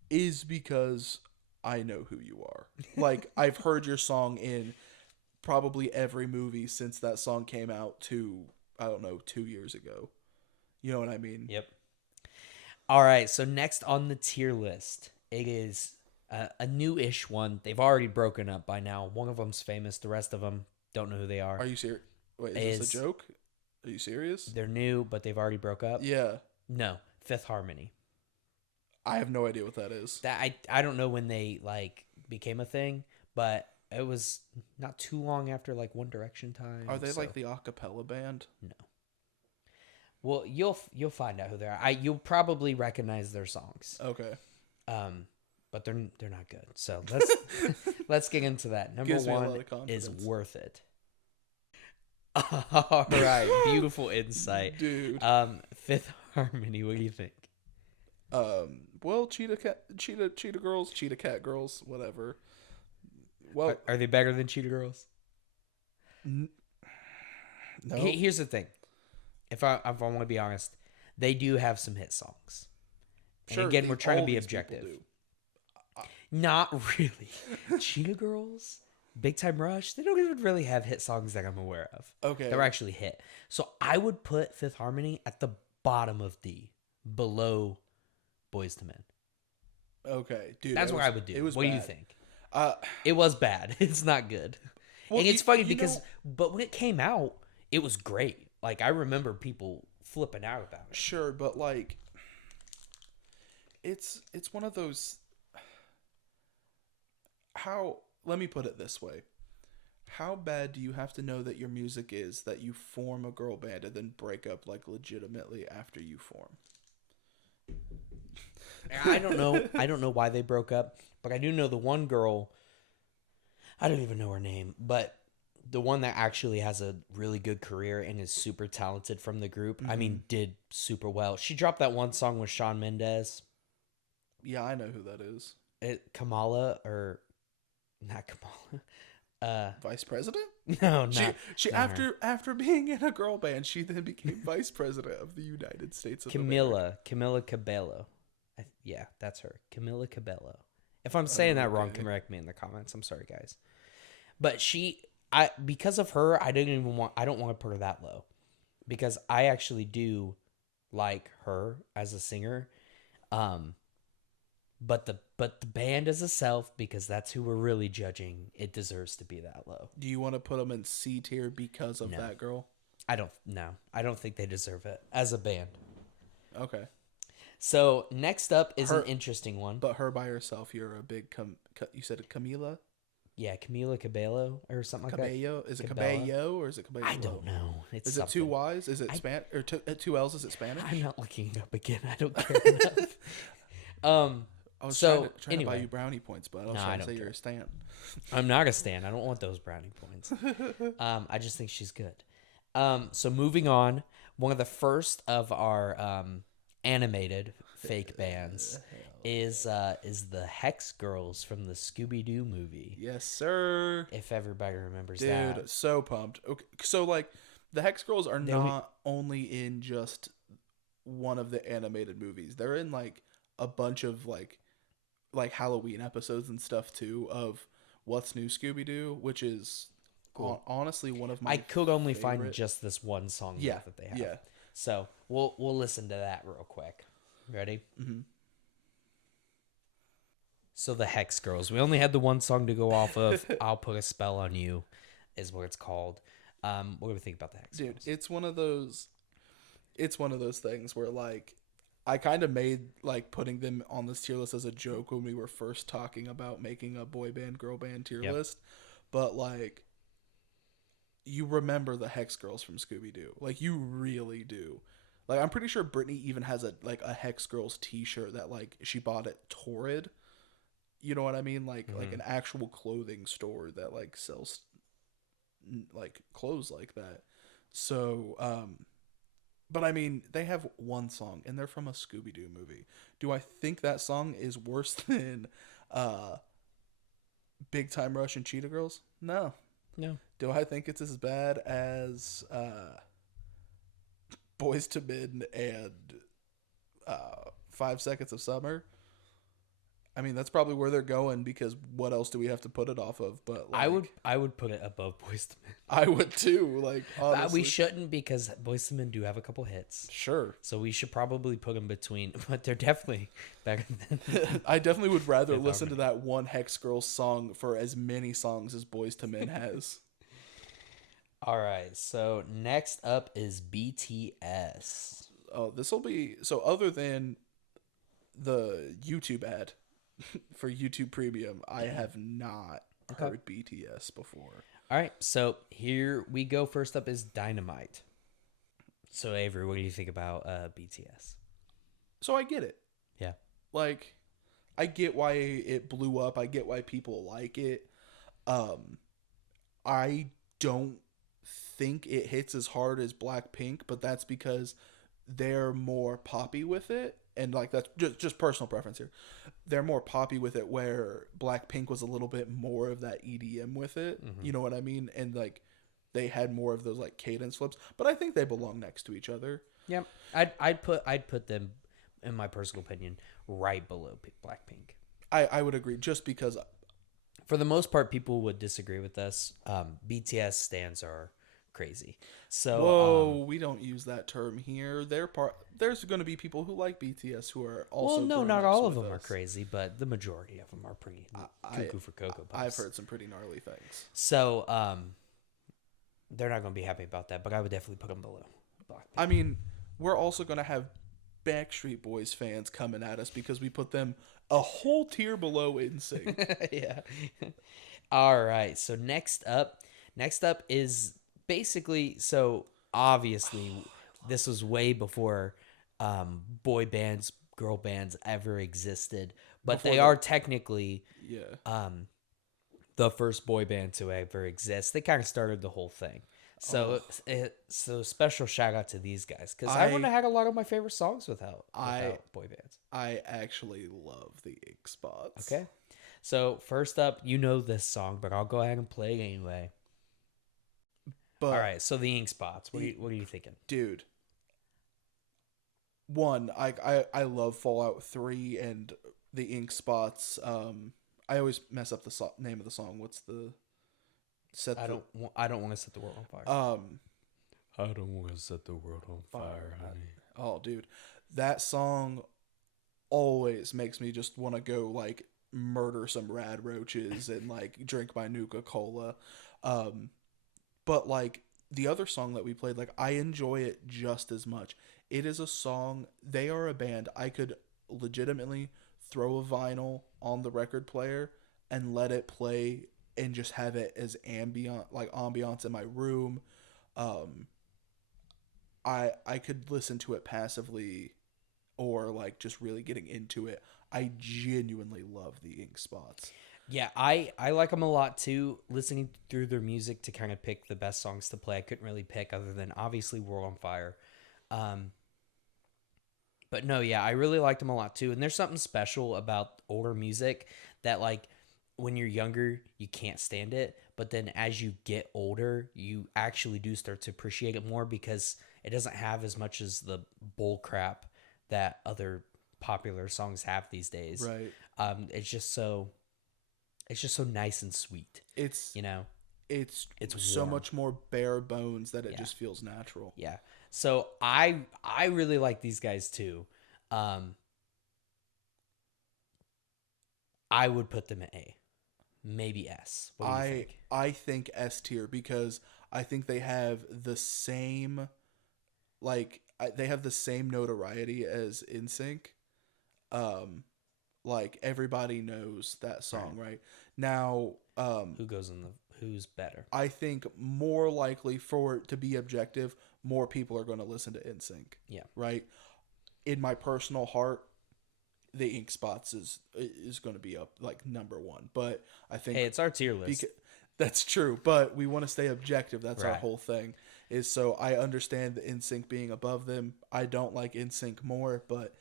is because I know who you are. Like, I've heard your song in probably every movie since that song came out 2 years ago. You know what I mean? Yep. All right, so next on the tier list, it is a new-ish one. They've already broken up by now. One of them's famous. The rest of them don't know who they are. Are you serious? Wait, is this a joke? Are you serious? They're new, but they've already broke up? Yeah. No, Fifth Harmony. I have no idea what that is. I don't know when they like became a thing, but it was not too long after like One Direction time. Are they like the a cappella band? No. Well, you'll find out who they are. You'll probably recognize their songs. Okay. But they're not good. So let's get into that. Number one is Worth It. All right, beautiful insight, dude. Fifth Harmony. What do you think? Well, cheetah girls, cheetah cat girls, whatever. Well, Are they better than Cheetah Girls? no. Here's the thing. If I want to be honest, they do have some hit songs. And Sure, again, we're trying to all be these people objective. do. Not really. Cheetah Girls, Big Time Rush, they don't even really have hit songs that I'm aware of. Okay. They're actually hit. So I would put Fifth Harmony at the bottom of D, below Boys to Men. Okay, dude. That's what I would do. It was What do you bad. think? Uh, It was bad. It's not good. Well, and it's you- funny you because, know- but when it came out, it was great. Like, I remember people flipping out about it. sure, but like, it's one of those. How? Let me put it this way. How bad do you have to know that your music is that you form a girl band and then break up like legitimately after you form? I don't know. I don't know why they broke up, but I do know the one girl. I don't even know her name, but the one that actually has a really good career and is super talented from the group. I mean, did super well. She dropped that one song with Shawn Mendes. Yeah, I know who that is. Kamala or not Kamala. Vice president? No, not She not her. after being in a girl band, she then became vice president of the United States of America. Camila Cabello. Yeah, that's her. Camila Cabello. If I'm saying that wrong, Okay. correct me in the comments. I'm sorry, guys. But because of her, I don't want to put her that low, because I actually do like her as a singer. But the band as a self, because that's who we're really judging, it deserves to be that low. Do you want to put them in C tier because of No. that girl? I don't think they deserve it as a band. Okay. So next up is Her- an interesting one. But her by herself, you're a big you said Camila Yeah, Camila Cabello or something like Cabello. Is it Cabela? Cabello or is it Cabello? that. I don't know. It's Is it something. two Y's? Is it or two L's? Is it Spanish? I'm not looking it up again. I don't care enough. I was So, trying to buy anyway. you brownie points, but I was No, I trying to don't say you're care. a stan. I'm not a stan. I don't want those brownie points. I just think she's good. So moving on, one of the first of our animated fake bands is the Hex Girls from the Scooby Doo movie. Yes, sir. If everybody remembers Dude, that. so pumped. Okay, so like the Hex Girls are They not only in just one of the animated movies. They're in like a bunch of like Halloween episodes and stuff too of What's New Scooby Doo, which is honestly one of my I could only find favorite- just this one song Yeah, that they have. yeah. So we'll listen to that real quick. Ready? Mhm. So the Hex Girls. We only had the one song to go off of. I'll Put a Spell on You is what it's called. What do we think about the Hex Dude, Girls? it's one of those things where like I kind of made like putting them on this tier list as a joke when we were first talking about making a boy band girl band tier Yep. list, but like you remember the Hex Girls from Scooby Doo, like you really do. Like I'm pretty sure Brittany even has a Hex Girls t-shirt that like she bought at Torrid. You know what I mean? Like an actual clothing store that like sells like clothes like that. So but I mean, they have one song, and they're from a Scooby-Doo movie. Do I think that song is worse than Big Time Rush and Cheetah Girls? No. No. Do I think it's as bad as Boys to Men and 5 Seconds of Summer? I mean, that's probably where they're going, because what else do we have to put it off of? But like, I would put it above Boyz II Men. I would too. Like, honestly. We shouldn't, because Boyz II Men do have a couple hits. Sure. So we should probably put them between, but they're definitely better than. I definitely would rather Fifth listen to Harmony. that one Hex Girls song for as many songs as Boys to Men has. All right. So next up is BTS. Oh, this will be so. Other than the YouTube ad for YouTube Premium, I have not Okay. heard BTS before. All right. So here we go. First up is Dynamite. So Avery, what do you think about BTS? So I get it. Yeah. Like, I get why it blew up. I get why people like it. I don't think it hits as hard as Blackpink, but that's because they're more poppy with it, and like that's just personal preference here. They're more poppy with it, where Blackpink was a little bit more of that EDM with it. You know what I mean? And like they had more of those like cadence flips, but I think they belong next to each other. Yep. I'd put them, in my personal opinion, right below Blackpink. I would agree, just because. For the most part, people would disagree with us. BTS stans are crazy. So Whoa, we don't use that term here. There's going to be people who like BTS who are also. well, no, not grown-ups all of with them are us. crazy, but the majority of them are pretty cuckoo for Cocoa Puffs. I've heard some pretty gnarly things. So they're not going to be happy about that, but I would definitely put them below Blackpink. I mean, we're also going to have Backstreet Boys fans coming at us because we put them a whole tier below NSYNC. Yeah. All right. So next up is basically, so obviously this was way before boy bands, girl bands ever existed, but they are technically the first boy band to ever exist. They kind of started the whole thing. So so special shout out to these guys, because I wouldn't have had a lot of my favorite songs without boy bands. I actually love the Ink Spots. Okay. So first up, you know this song, but I'll go ahead and play it anyway. But all right, so the Ink Spots. What are you thinking? Dude. One, I love Fallout 3 and the Ink Spots. I always mess up the name of the song. What's the I don't want to set the world on fire. I don't want to set the world on fire, honey. Oh, dude, that song always makes me just want to go like murder some rad roaches and like drink my Nuka-Cola. But like the other song that we played, like I enjoy it just as much. It is a song. They are a band. I could legitimately throw a vinyl on the record player and let it play and just have it as ambiance in my room. I could listen to it passively or like just really getting into it. I genuinely love the Ink Spots. Yeah, I like them a lot too. Listening through their music to kind of pick the best songs to play, I couldn't really pick other than obviously World on Fire. But no, yeah, I really liked them a lot too. And there's something special about older music that like when you're younger, you can't stand it. But then as you get older, you actually do start to appreciate it more because it doesn't have as much as the bull crap that other popular songs have these days. Right. It's just so nice and sweet. It's so warm. much more bare bones that it just feels natural. Yeah. So I really like these guys too. I would put them at A, maybe S. What do you think? I think S tier because I think they have the same, they have the same notoriety as NSYNC. Like everybody knows that song, right? Now, who's better? I think more likely for it to be objective, more people are going to listen to NSYNC. Yeah. Right. In my personal heart, the Ink Spots is going to be up like number one, but I think it's our tier list. That's true, but we want to stay objective. That's our Right. whole thing. Is so I understand the NSYNC being above them. I don't like NSYNC more, but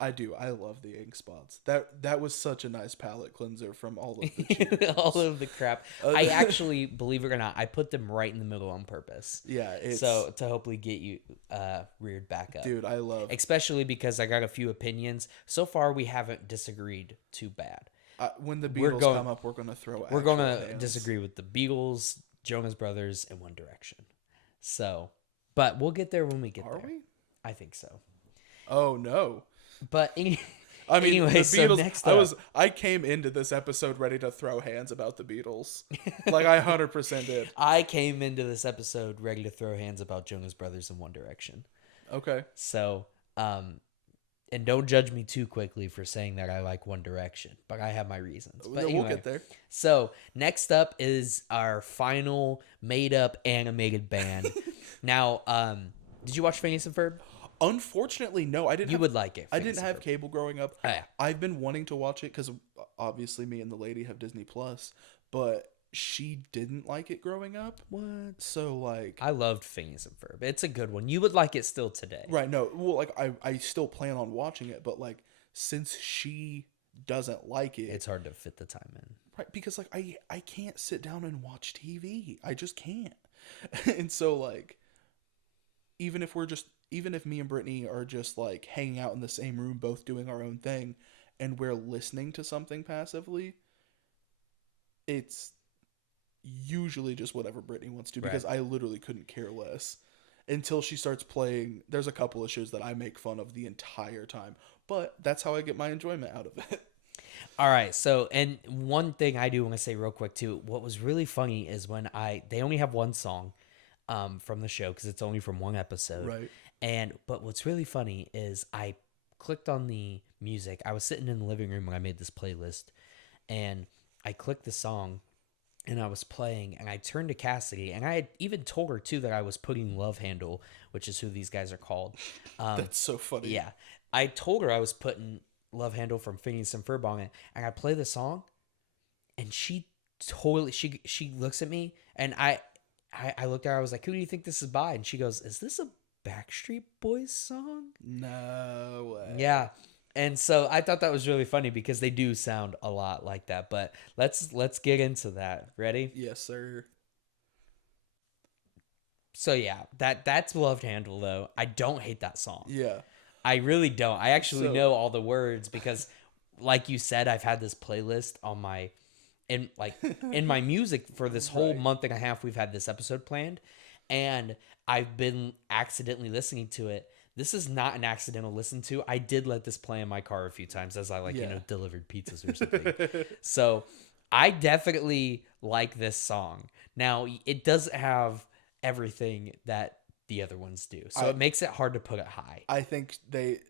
I do. I love the Ink Spots. That was such a nice palate cleanser from all of the all of the crap. I actually, believe it or not, I put them right in the middle on purpose. Yeah. So to hopefully get you reared back up. Dude, I love. Especially because I got a few opinions. So far, we haven't disagreed too bad. When the Beatles come up, we're gonna throw. We're gonna disagree with the Beatles, Jonas Brothers, and One Direction. So, but we'll get there when we get there. Are we? I think so. Oh no. But I mean, anyway, the Beatles. So next up, I came into this episode ready to throw hands about the Beatles, like I 100% did. I came into this episode ready to throw hands about Jonas Brothers and One Direction. Okay. So, and don't judge me too quickly for saying that I like One Direction, but I have my reasons. But anyway, we'll get there. So next up is our final made-up animated band. Now, did you watch Phineas and Ferb? Unfortunately, no. I didn't. You would like it. I didn't have cable growing up. Oh, yeah. I've been wanting to watch it because obviously me and the lady have Disney Plus, but she didn't like it growing up. What? So like, I loved Phineas and Ferb. It's a good one. You would like it still today. right? No, well, like I still plan on watching it, but like since she doesn't like it, It's hard to fit the time in. right? Because like I can't sit down and watch TV. I just can't. And so like, even if me and Brittany are just like hanging out in the same room, both doing our own thing, and we're listening to something passively, it's usually just whatever Brittany wants to, because I literally couldn't care less until she starts playing. There's a couple of shows that I make fun of the entire time, but that's how I get my enjoyment out of it. All right. So, and one thing I do want to say real quick too, what was really funny is when they only have one song from the show because it's only from one episode. Right. But what's really funny is I clicked on the music. I was sitting in the living room when I made this playlist, and I clicked the song and I was playing, and I turned to Cassidy, and I had even told her too that I was putting Love Handle, which is who these guys are called. That's so funny. Yeah. I told her I was putting Love Handle from Phineas and Ferb on it, and I play the song, and she totally, she looks at me, and I looked at her, I was like, who do you think this is by? And she goes, is this a Backstreet Boys song? No way. Yeah. And so I thought that was really funny because they do sound a lot like that. But let's get into that. Ready? Yes, sir. So yeah, that's Love Handle though. I don't hate that song. Yeah. I really don't. I actually know all the words because, like you said, I've had this playlist on my in my music for this whole month and a half. We've had this episode planned, and I've been accidentally listening to it. This is not an accidental listen to. I did let this play in my car a few times as I delivered pizzas or something. So I definitely like this song. Now it doesn't have everything that the other ones do, so it makes it hard to put it high. I think they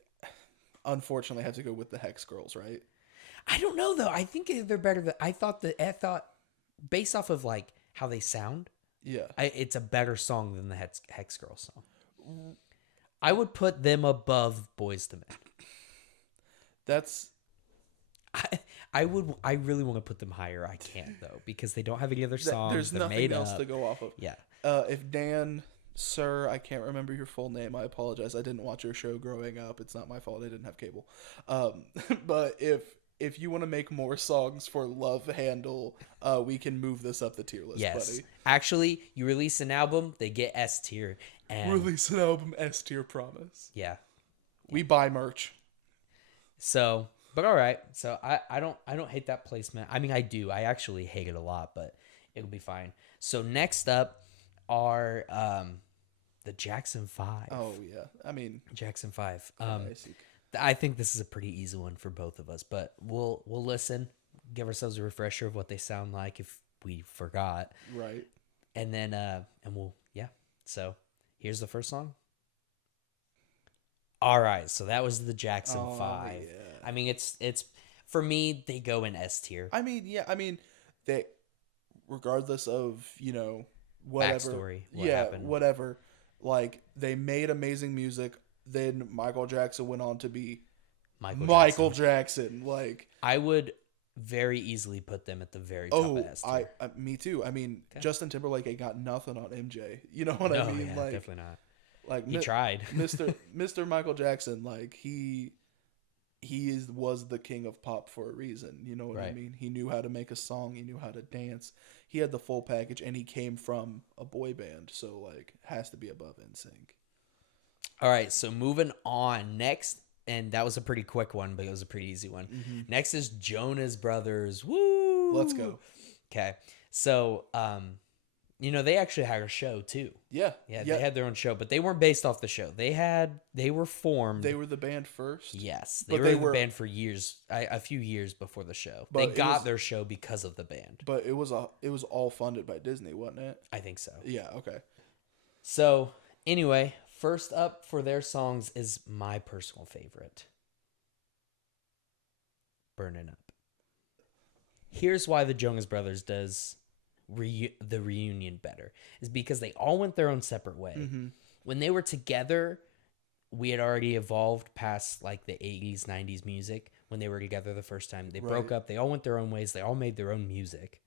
unfortunately have to go with the Hex Girls, right? I don't know though. I think they're better than I thought. Based off of like how they sound, Yeah. it's a better song than the Hex Girls song. I would put them above Boys to Men. That's I really want to put them higher. I can't though because they don't have any other songs. There's They're nothing made else up. to go off of. Yeah. If Dan, sir, I can't remember your full name. I apologize. I didn't watch your show growing up. It's not my fault. I didn't have cable. But if you want to make more songs for Love Handle, we can move this up the tier list, buddy. Actually, you release an album, they get S tier. And Release an album, S tier, promise. Yeah. We buy merch. So, but all right. So I don't hate that placement. I mean, I do. I actually hate it a lot, but it'll be fine. So next up are the Jackson 5. Oh yeah. I mean, Jackson 5. nice. I think this is a pretty easy one for both of us, but we'll listen, give ourselves a refresher of what they sound like if we forgot. Right. And then and we'll So, here's the first song. All right, so that was the Jackson 5. Yeah. I mean, it's for me, they go in S tier. I mean, yeah, they, regardless of, whatever. Backstory, what happened. Whatever. Like, they made amazing music. Then Michael Jackson went on to be Michael Jackson. Like, I would very easily put them at the very top of S tier. Me too. I mean, Justin Timberlake ain't got nothing on MJ. You know what I mean? Yeah, like, definitely not. Like, he tried. Mr. Michael Jackson, like, he was the king of pop for a reason. You know what I mean? He knew how to make a song. He knew how to dance. He had the full package, and he came from a boy band, so like has to be above NSYNC. All right, so moving on next, and that was a pretty quick one, but it was a pretty easy one. Mm-hmm. Next is Jonas Brothers. Woo! Let's go. Okay, so they actually had a show too. Yeah, they had their own show, but they weren't based off the show. They were formed. They were the band first. Yes, they were the band for years, a few years before the show. They got their show because of the band. But it was all funded by Disney, wasn't it? I think so. Yeah. Okay. So anyway, first up for their songs is my personal favorite, "Burning Up." Here's why the Jonas Brothers does the reunion better, is because they all went their own separate way. Mm-hmm. When they were together, we had already evolved past like the 80s, 90s music. When they were together the first time, they broke up. They all went their own ways. They all made their own music.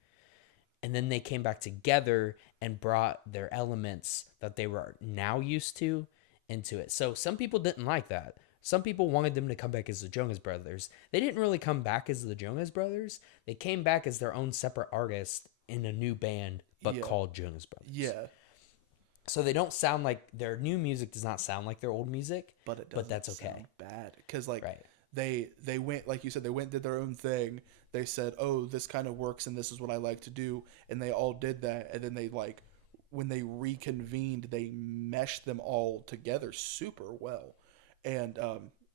and then they came back together and brought their elements that they were now used to into it. So some people didn't like that. Some people wanted them to come back as the Jonas Brothers. They didn't really come back as the Jonas Brothers. They came back as their own separate artists in a new band, but called Jonas Brothers. Yeah. So they don't sound like their new music does not sound like their old music, but that's okay. Sound bad because like they went, like you said, they went and did their own thing. They said, "Oh, this kind of works, and this is what I like to do," and they all did that. And then they like when they reconvened, they meshed them all together super well. And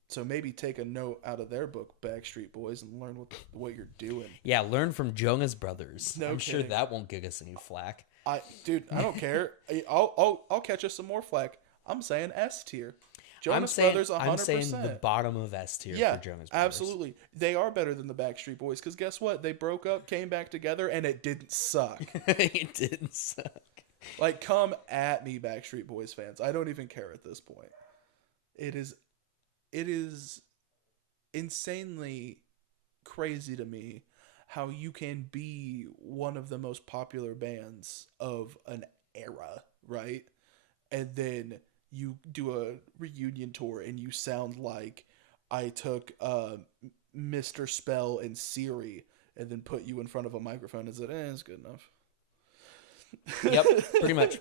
so maybe take a note out of their book, Backstreet Boys, and learn what you're doing. Yeah, learn from Jonas Brothers. No I'm kidding. sure that won't give us any flack. Dude, I don't care. I'll catch us some more flack. I'm saying S tier. Jonas Brothers, 100%. I'm saying the bottom of S tier for Jonas Brothers. Absolutely. They are better than the Backstreet Boys because guess what? They broke up, came back together, and it didn't suck. It didn't suck. Like, come at me, Backstreet Boys fans. I don't even care at this point. It is insanely crazy to me how you can be one of the most popular bands of an era, right? And then you do a reunion tour and you sound like I took Mr. Spell and Siri and then put you in front of a microphone and said, it's good enough. Yep, pretty much.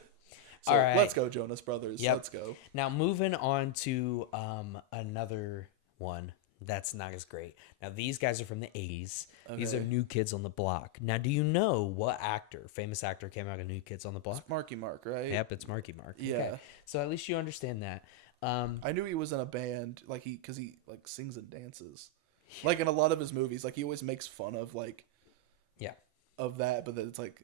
So, all right. Let's go, Jonas Brothers. Yep. Let's go. Now, moving on to another one that's not as great. Now, these guys are from the 80s. Okay. These are New Kids on the Block. Now, do you know what famous actor came out of New Kids on the Block? It's Marky Mark, right? Yep, it's Marky Mark. Yeah. Okay. So at least you understand that. I knew he was in a band, like because he like sings and dances. Like in a lot of his movies, like he always makes fun of of that, but then it's like,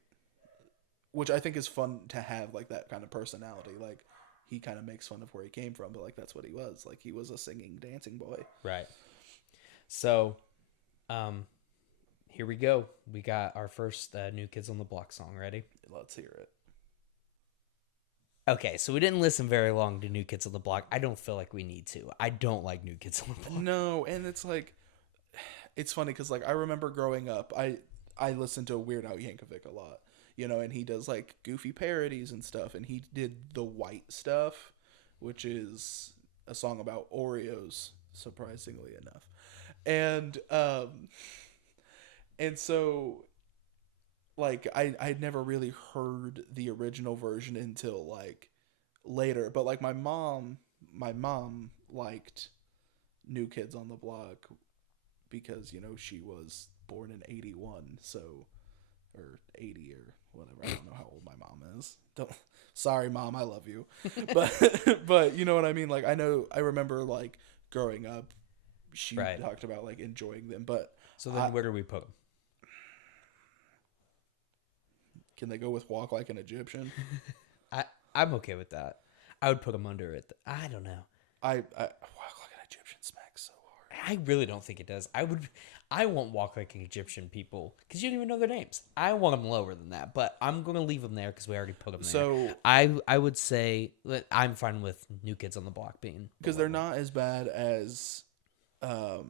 which I think is fun to have, like that kind of personality. Like he kind of makes fun of where he came from, but like that's what he was. Like he was a singing, dancing boy. Right. So, here we go. We got our first New Kids on the Block song. Ready? Let's hear it. Okay, so we didn't listen very long to New Kids on the Block. I don't feel like we need to. I don't like New Kids on the Block. No, and it's like, it's funny because like I remember growing up, I listened to Weird Al Yankovic a lot. You know, and he does like goofy parodies and stuff. And he did The White Stuff, which is a song about Oreos, surprisingly enough. And so like I'd never really heard the original version until like later. But like my mom liked New Kids on the Block because, you know, she was born in 81, so or 80 or whatever. I don't know how old my mom is. Sorry, Mom, I love you. But you know what I mean? Like I remember like growing up, she talked about like enjoying them. But so then where do we put them? Can they go with Walk Like an Egyptian? I'm okay with that. I would put them under it. I don't know. I Walk Like an Egyptian smacks so hard. I really don't think it does. I want Walk Like an Egyptian people because you don't even know their names. I want them lower than that, but I'm going to leave them there because we already put them there. So I would say I'm fine with New Kids on the Block being because they're not as bad as 5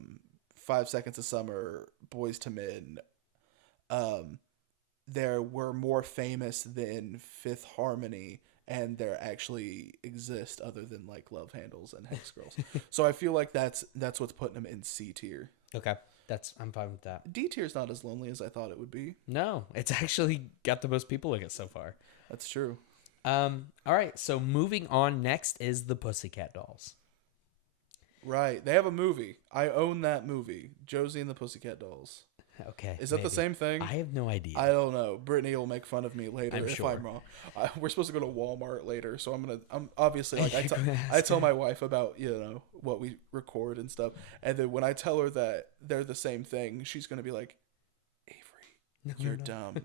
Seconds of Summer, Boys to Men. They were more famous than Fifth Harmony, and they actually exist other than like Love Handles and Hex Girls. So I feel like that's what's putting them in C tier. Okay. I'm fine with that. D tier is not as lonely as I thought it would be. No, it's actually got the most people in it so far. That's true. All right, so moving on, next is the Pussycat Dolls. Right. They have a movie. I own that movie. Josie and the Pussycat Dolls. Okay. Is that the same thing? I have no idea. I don't know. Brittany will make fun of me later if sure. I'm wrong. We're supposed to go to Walmart later, so I'm obviously like I tell my wife about, you know, what we record and stuff, and then when I tell her that they're the same thing, she's gonna be like, Avery, you're dumb.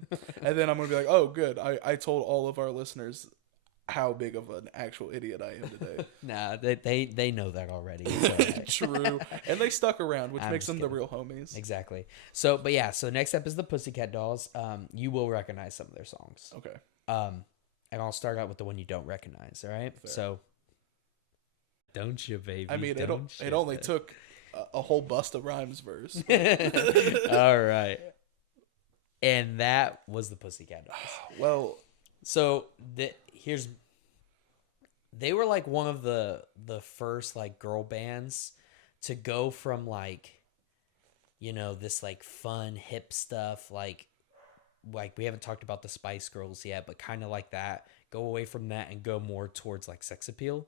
And then I'm gonna be like, oh, good. I told all of our listeners how big of an actual idiot I am today. Nah, they know that already. Okay. True. And they stuck around, which makes them the real homies. Exactly. So next up is the Pussycat Dolls. You will recognize some of their songs. Okay. And I'll start out with the one you don't recognize, all right? Fair. So, don't you, baby? I mean, it only took a whole Busta Rhymes verse. All right. And that was the Pussycat Dolls. Well, So they were like one of the first like girl bands to go from like, you know, this like fun hip stuff like we haven't talked about the Spice Girls yet, but kind of like that. Go away from that and go more towards like sex appeal.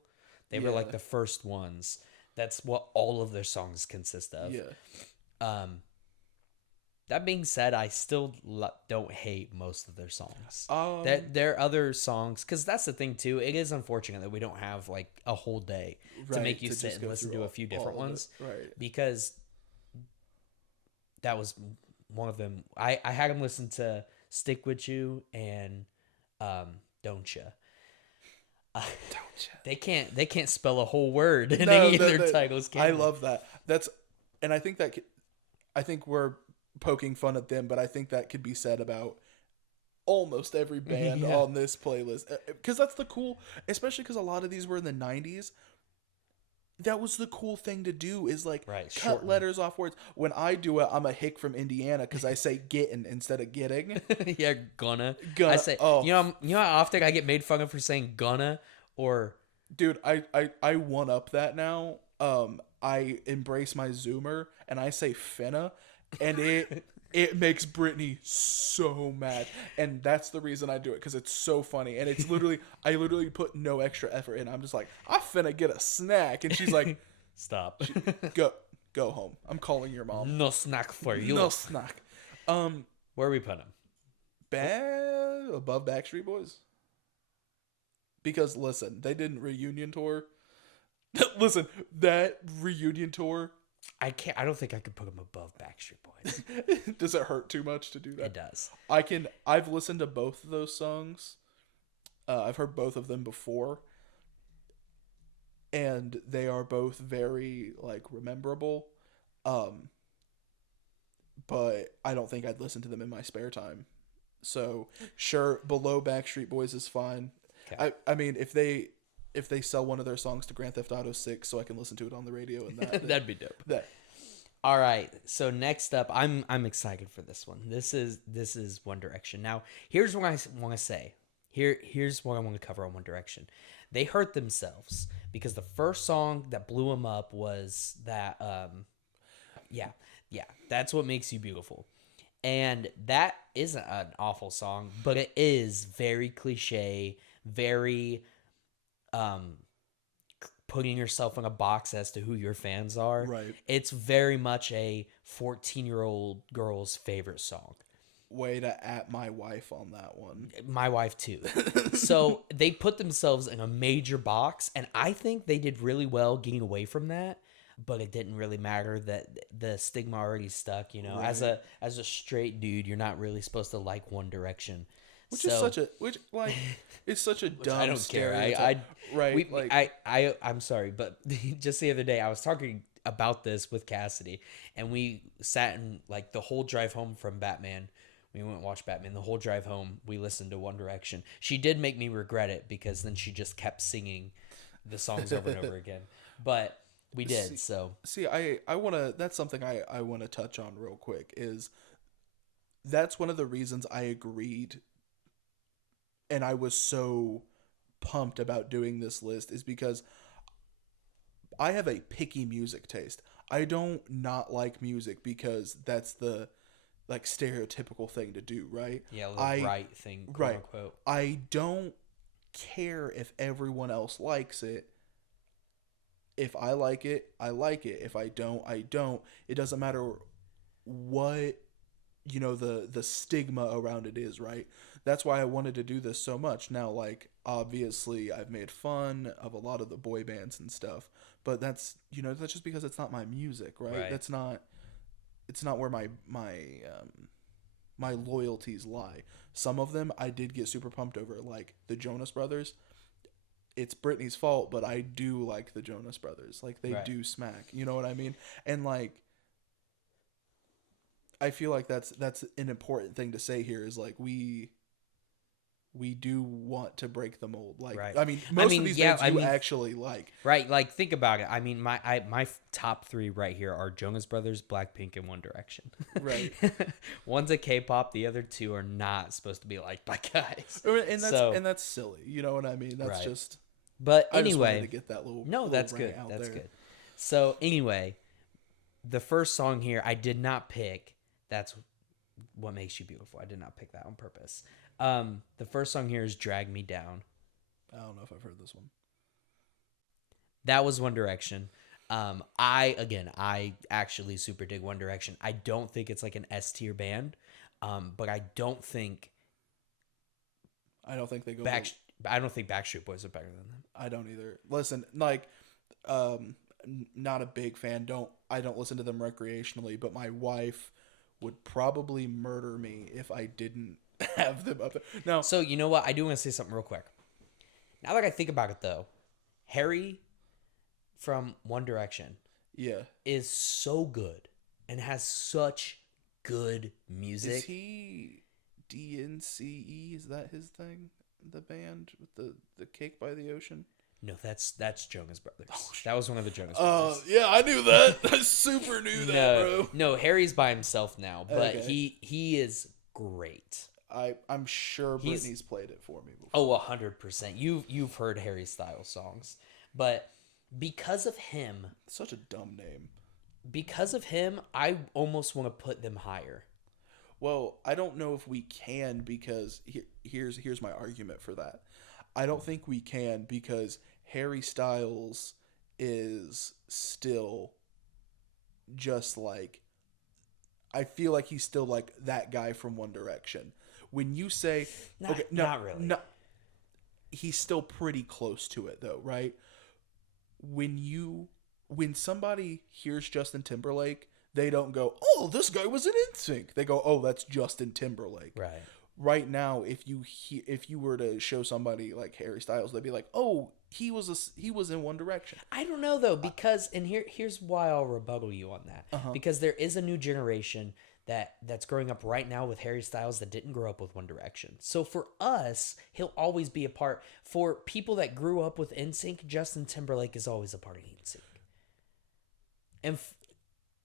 They were like yeah, the first ones. That's what all of their songs consist of. yeah. Um, that being said, I still don't hate most of their songs. Their other songs, because that's the thing too. It is unfortunate that we don't have like a whole day to Right, make you to sit just and go listen through to a few different all of ones. it, right. Because that was one of them. I had him listen to "Stick with You" and "Don't Ya." They can't spell a whole word in any of their titles. Can I they? love that. That's, and I think I think we're poking fun at them, but I think that could be said about almost every band Yeah. on this playlist, because that's the cool, especially because a lot of these were in the 90s. That was the cool thing to do, is like Right, cut shorten. letters off words. When I do it, I'm a hick from Indiana because I say getting instead of getting. Yeah, gonna. Gonna, I say, oh, you know how often I get made fun of for saying gonna or dude, I one up that now. I embrace my Zoomer and I say finna, and it makes Brittany so mad, and that's the reason I do it, because it's so funny, and it's literally I literally put no extra effort in. I'm just like, I finna get a snack, and she's like, stop. go home. I'm calling your mom. No snack for you. No snack. Where we put him? Above Backstreet Boys. Because listen, they didn't reunion tour. Listen, that reunion tour. I can't. I don't think I could put him above Backstreet Boys. Does it hurt too much to do that? It does. I've listened to both of those songs. I've heard both of them before, and they are both very like rememberable. But I don't think I'd listen to them in my spare time. So sure, below Backstreet Boys is fine. Okay. I mean, if they sell one of their songs to Grand Theft Auto 6 so I can listen to it on the radio, and That'd be dope. That All right. So next up, I'm excited for this one. This is One Direction. Now, here's what I want to say. Here's what I want to cover on One Direction. They hurt themselves because the first song that blew them up was that yeah, That's What Makes You Beautiful. And that isn't an awful song, but it is very cliche, very putting yourself in a box as to who your fans are. Right. It's very much a 14-year-old girl's favorite song. Way to at my wife on that one. My wife too. So they put themselves in a major box, and I think they did really well getting away from that. But it didn't really matter that the stigma already stuck. You know, Right. as a straight dude, you're not really supposed to like One Direction. It's such a dumb I don't care. I'm sorry, but just the other day I was talking about this with Cassidy, and we sat in like the whole drive home from Batman. We went and watched Batman. The whole drive home, we listened to One Direction. She did make me regret it because then she just kept singing the songs over and over again. But we did. I want to. That's something I want to touch on real quick. Is that's one of the reasons I agreed, and I was so pumped about doing this list, is because I have a picky music taste. I don't not like music because that's the like stereotypical thing to do, right? Yeah, the right thing, quote right. unquote. I don't care if everyone else likes it. If I like it, I like it. If I don't, I don't. It doesn't matter what, the stigma around it is, right? That's why I wanted to do this so much. Now, like, obviously I've made fun of a lot of the boy bands and stuff, but that's just because it's not my music, right? It's not where my loyalties lie. Some of them I did get super pumped over, like the Jonas Brothers. It's Britney's fault, but I do like the Jonas Brothers. Like, they do smack. You know what I mean? And like, I feel like that's an important thing to say here, is like we we do want to break the mold. Like, Right. I mean, most of these bands you actually like. Right, like think about it. I mean, my top 3 right here are Jonas Brothers, Blackpink, and One Direction. Right. One's a K-pop. The other 2 are not supposed to be liked by guys. And that's silly. You know what I mean? That's just. But I just anyway, wanted to get that little. no, little that's rant good. out That's there. good. So anyway, the first song here I did not pick. That's What Makes You Beautiful. I did not pick that on purpose. The first song here is Drag Me Down. I don't know if I've heard this one. That was One Direction. I actually super dig One Direction. I don't think it's like an S tier band, but I don't think they go. I don't think Backstreet Boys are better than them. I don't either. Listen, like, not a big fan. I don't listen to them recreationally, but my wife would probably murder me if I didn't have them up there. No. So you know what? I do want to say something real quick. Now that I think about it, though, Harry from One Direction, is so good and has such good music. Is he DNCE? Is that his thing? The band with the Cake by the Ocean? No, that's Jonas Brothers. That was one of the Jonas Brothers. Yeah, I knew that. I super knew that, bro. No, Harry's by himself now, but Okay. he is great. I'm sure Brittany's played it for me before. Oh, 100%. You've heard Harry Styles songs, but because of him, Such a dumb name. because of him, I almost want to put them higher. Well, I don't know if we can because here's my argument for that. I don't think we can because Harry Styles is still just like, I feel like he's still like that guy from One Direction. When you say Not really. No, he's still pretty close to it though, right? When somebody hears Justin Timberlake, they don't go, "Oh, this guy was in NSYNC." They go, "Oh, that's Justin Timberlake." Right. Right now, if you were to show somebody like Harry Styles, they'd be like, "Oh, he was in One Direction." I don't know though, because here's why I'll rebuttal you on that. Because there is a new generation that's growing up right now with Harry Styles that didn't grow up with One Direction. So for us, he'll always be a part. For people that grew up with NSYNC, Justin Timberlake is always a part of NSYNC. And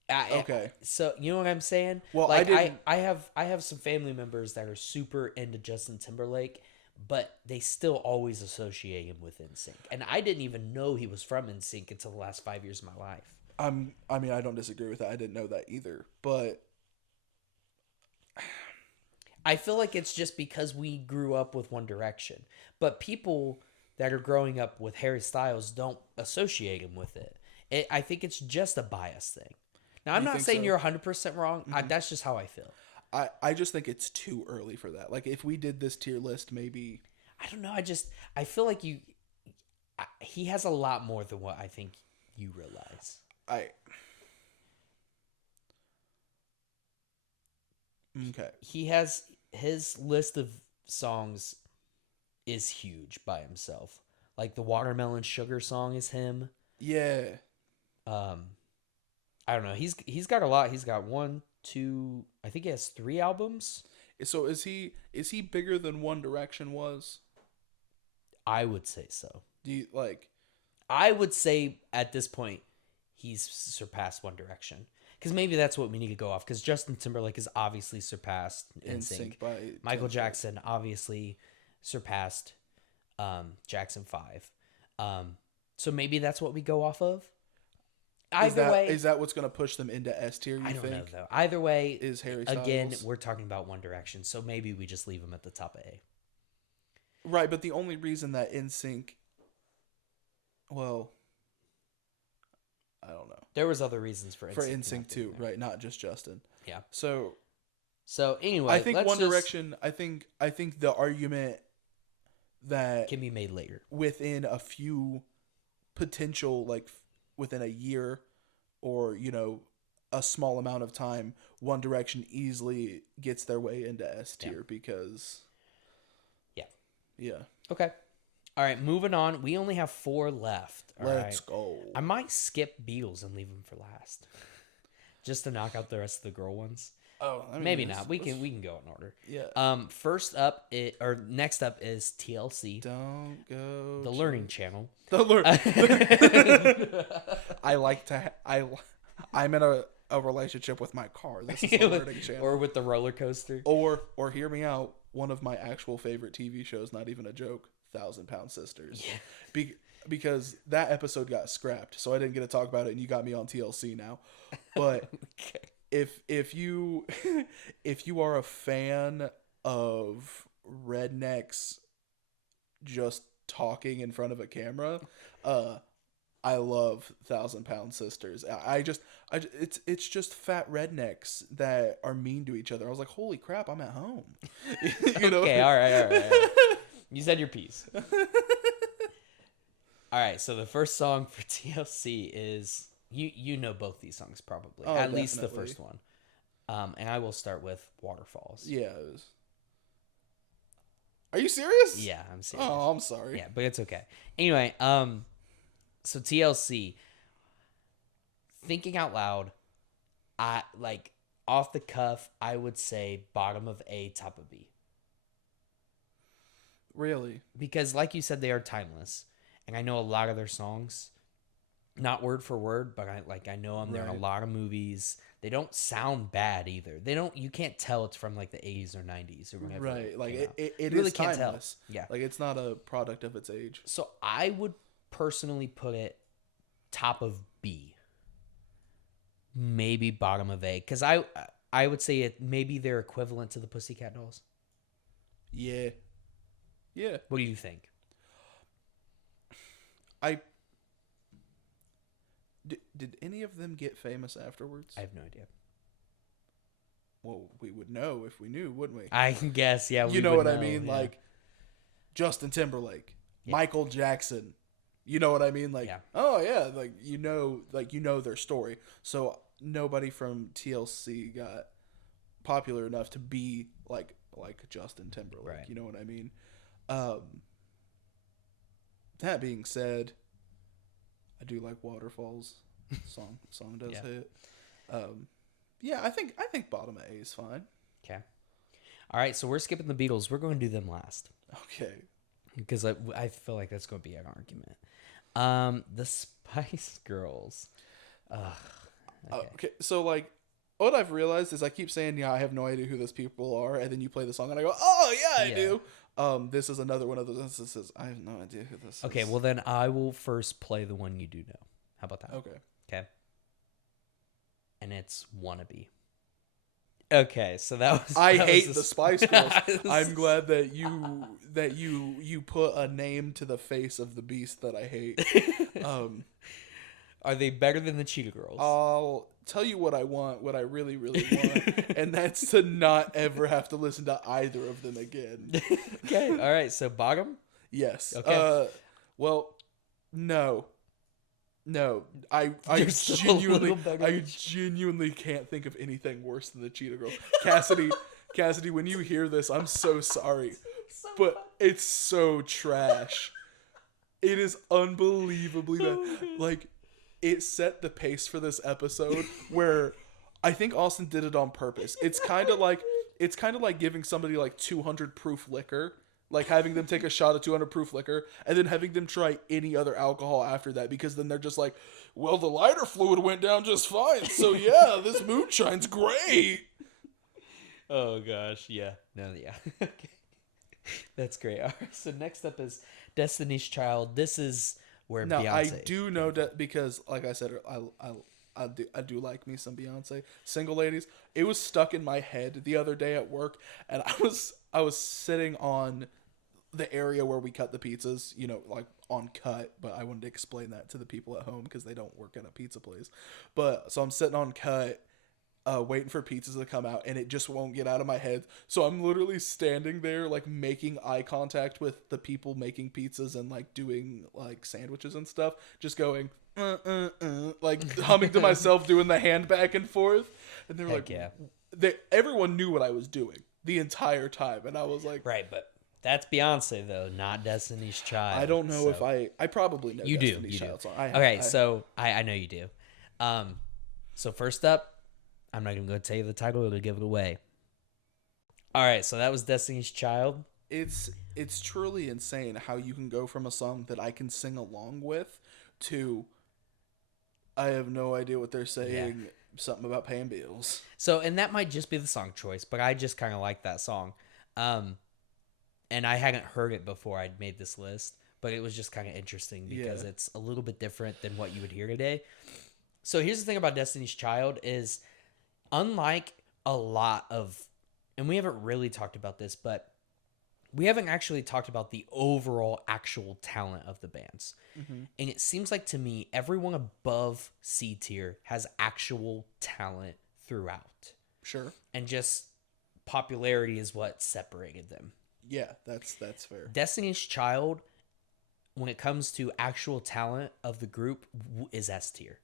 Okay. So you know what I'm saying? Well, like I I have some family members that are super into Justin Timberlake, but they still always associate him with NSYNC. And I didn't even know he was from NSYNC until the last 5 years of my life. I mean, I don't disagree with that. I didn't know that either. But I feel like it's just because we grew up with One Direction. But people that are growing up with Harry Styles don't associate him with it. I think it's just a bias thing. Now, I'm not saying you're 100% wrong. That's just how I feel. I just think it's too early for that. Like, if we did this tier list, maybe... I don't know. I feel like he has a lot more than what I think you realize. Okay. He has... His list of songs is huge by himself. Like, the Watermelon Sugar song is him. Yeah. I don't know. He's got a lot. He's got 1, 2. I think he has 3 albums. So is he bigger than One Direction was? I would say so. Do you like? I would say at this point he's surpassed One Direction. Because maybe that's what we need to go off. Because Justin Timberlake has obviously surpassed NSYNC. Michael Jackson obviously surpassed Jackson 5. So maybe that's what we go off of. Either way, is that what's going to push them into S tier? I don't know though. Either way, is Harry Styles. Again, we're talking about One Direction, so maybe we just leave them at the top of A. Right, but the only reason that NSYNC, well, I don't know. There was other reasons for NSYNC too, right? Not just Justin. Yeah. So anyway, I think One Direction. I think the argument that can be made later within a few potential, like within a year or a small amount of time, One Direction easily gets their way into S tier because yeah. Okay. All right, moving on. We only have 4 left. Let's go. I might skip Beatles and leave them for last, just to knock out the rest of the girl ones. Oh, I mean, Maybe not. We can go in order. Yeah. Next up is TLC. Don't go. The Learning Channel. The I like to. I'm in a relationship with my car. This is the Learning Channel. Or with the roller coaster. Or hear me out. One of my actual favorite TV shows, not even a joke, 1,000-Pound Sisters. Yeah. Because that episode got scrapped, so I didn't get to talk about it, and you got me on TLC now. But okay. if you are a fan of rednecks just talking in front of a camera, I love 1,000-Pound Sisters. It's just fat rednecks that are mean to each other. I was like, holy crap, I'm at home. You know? Okay, all right. You said your piece. All right, so the first song for TLC is you know both these songs probably, at least the first one. And I will start with Waterfalls. Yeah. Are you serious? Yeah, I'm serious. Oh, I'm sorry. Yeah, but it's okay. Anyway, so TLC, thinking out loud, I like off the cuff, I would say bottom of A, top of B. Really? Because like you said, they are timeless. And I know a lot of their songs, not word for word, but I know them. They're in a lot of movies. They don't sound bad either. You can't tell it's from like the 80s or 90s or whenever. Right. Like it really is can't timeless. Tell. Yeah. Like it's not a product of its age. So I would personally put it top of B. Maybe bottom of A. Because I would say it maybe they're equivalent to the Pussycat Dolls. Yeah. Yeah. What do you think? Did any of them get famous afterwards? I have no idea. Well, we would know if we knew, wouldn't we? I guess, yeah. You know what I mean? Yeah. Like Justin Timberlake, Michael Jackson. You know what I mean? Like, oh yeah, like you know their story. So nobody from TLC got popular enough to be like Justin Timberlake. Right. You know what I mean? That being said, I do like Waterfalls. Song does hit. Yeah, I think bottom of A is fine. Okay. All right, so we're skipping the Beatles. We're going to do them last. Okay. Because I feel like that's going to be an argument. The Spice Girls. Okay, so like, what I've realized is I keep saying, yeah, I have no idea who those people are, and then you play the song, and I go, oh yeah, I do. This is another one of those instances. I have no idea who this is. Okay, well then I will first play the one you do know. How about that? Okay. And it's Wannabe. Okay, so that was. I hate the Spice Girls. I'm glad that you put a name to the face of the beast that I hate. Are they better than the Cheetah Girls? I'll tell you what I want, what I really, really want, and that's to not ever have to listen to either of them again. Okay, all right. So bottom? Yes. Okay. Well, no. I genuinely can't think of anything worse than the Cheetah Girls. Cassidy, when you hear this, I'm so sorry, but it's so trash. It is unbelievably bad. Like, it set the pace for this episode where I think Austin did it on purpose. It's kind of like giving somebody like 200 proof liquor, like having them take a shot of 200 proof liquor and then having them try any other alcohol after that, because then they're just like, well, the lighter fluid went down just fine. So yeah, this moonshine's great. Oh gosh. Yeah. No. Yeah. Okay. That's great. All right. So next up is Destiny's Child. This is where Beyonce. I do know that because, like I said, I do like me some Beyonce. Single Ladies. It was stuck in my head the other day at work, and I was sitting on the area where we cut the pizzas, you know, like on cut, but I wanted to explain that to the people at home because they don't work at a pizza place. But so I'm sitting on cut, waiting for pizzas to come out, and it just won't get out of my head. So I'm literally standing there, like making eye contact with the people making pizzas and like doing like sandwiches and stuff, just going like humming to myself, doing the hand back and forth. And they were like, yeah. Everyone knew what I was doing the entire time, and I was like, right, but that's Beyonce though, not Destiny's Child. I don't know if I probably know you Destiny's do. Child song. I know you do. So first up, I'm not even going to tell you the title. It'll give it away. All right, so that was Destiny's Child. It's truly insane how you can go from a song that I can sing along with to I have no idea what they're saying. Something about paying bills. So, and that might just be the song choice, but I just kind of like that song. And I hadn't heard it before I'd made this list, but it was just kind of interesting because it's a little bit different than what you would hear today. So here's the thing about Destiny's Child is unlike a lot of, and we haven't really talked about this, but we haven't actually talked about the overall actual talent of the bands. Mm-hmm. And it seems like to me, everyone above C tier has actual talent throughout. Sure. And just popularity is what separated them. Yeah, that's fair. Destiny's Child, when it comes to actual talent of the group, is S tier.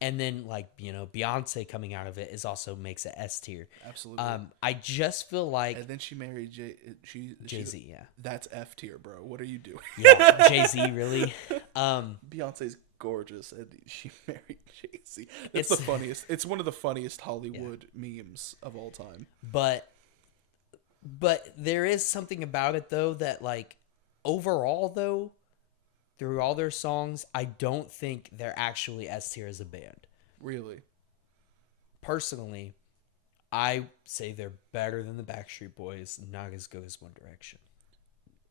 And then, like, you know, Beyonce coming out of it also makes it S tier. Absolutely. I just feel like... And then she married Jay-Z, yeah. That's F tier, bro. What are you doing? Yeah, Jay-Z, really? Beyonce's gorgeous, and she married Jay-Z. It's the funniest. It's one of the funniest Hollywood memes of all time. But there is something about it, though, that, like, overall, though... Through all their songs, I don't think they're actually S tier as a band. Really? Personally, I say they're better than the Backstreet Boys, not as good as One Direction.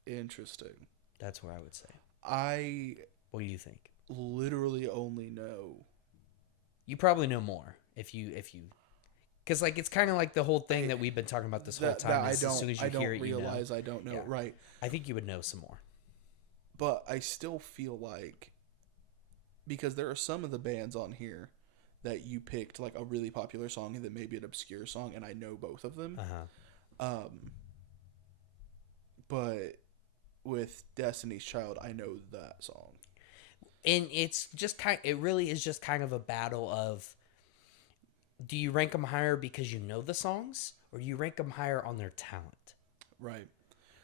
Interesting. That's what I would say. What do you think? Literally only know. You probably know more if you because like it's kind of like the whole thing that we've been talking about this whole time. As soon as you hear it, realize I don't know. Yeah. Right. I think you would know some more. But I still feel like, because there are some of the bands on here that you picked like a really popular song and then maybe an obscure song, and I know both of them. But with Destiny's Child, I know that song. And it's just it really is just kind of a battle of, do you rank them higher because you know the songs, or do you rank them higher on their talent? Right.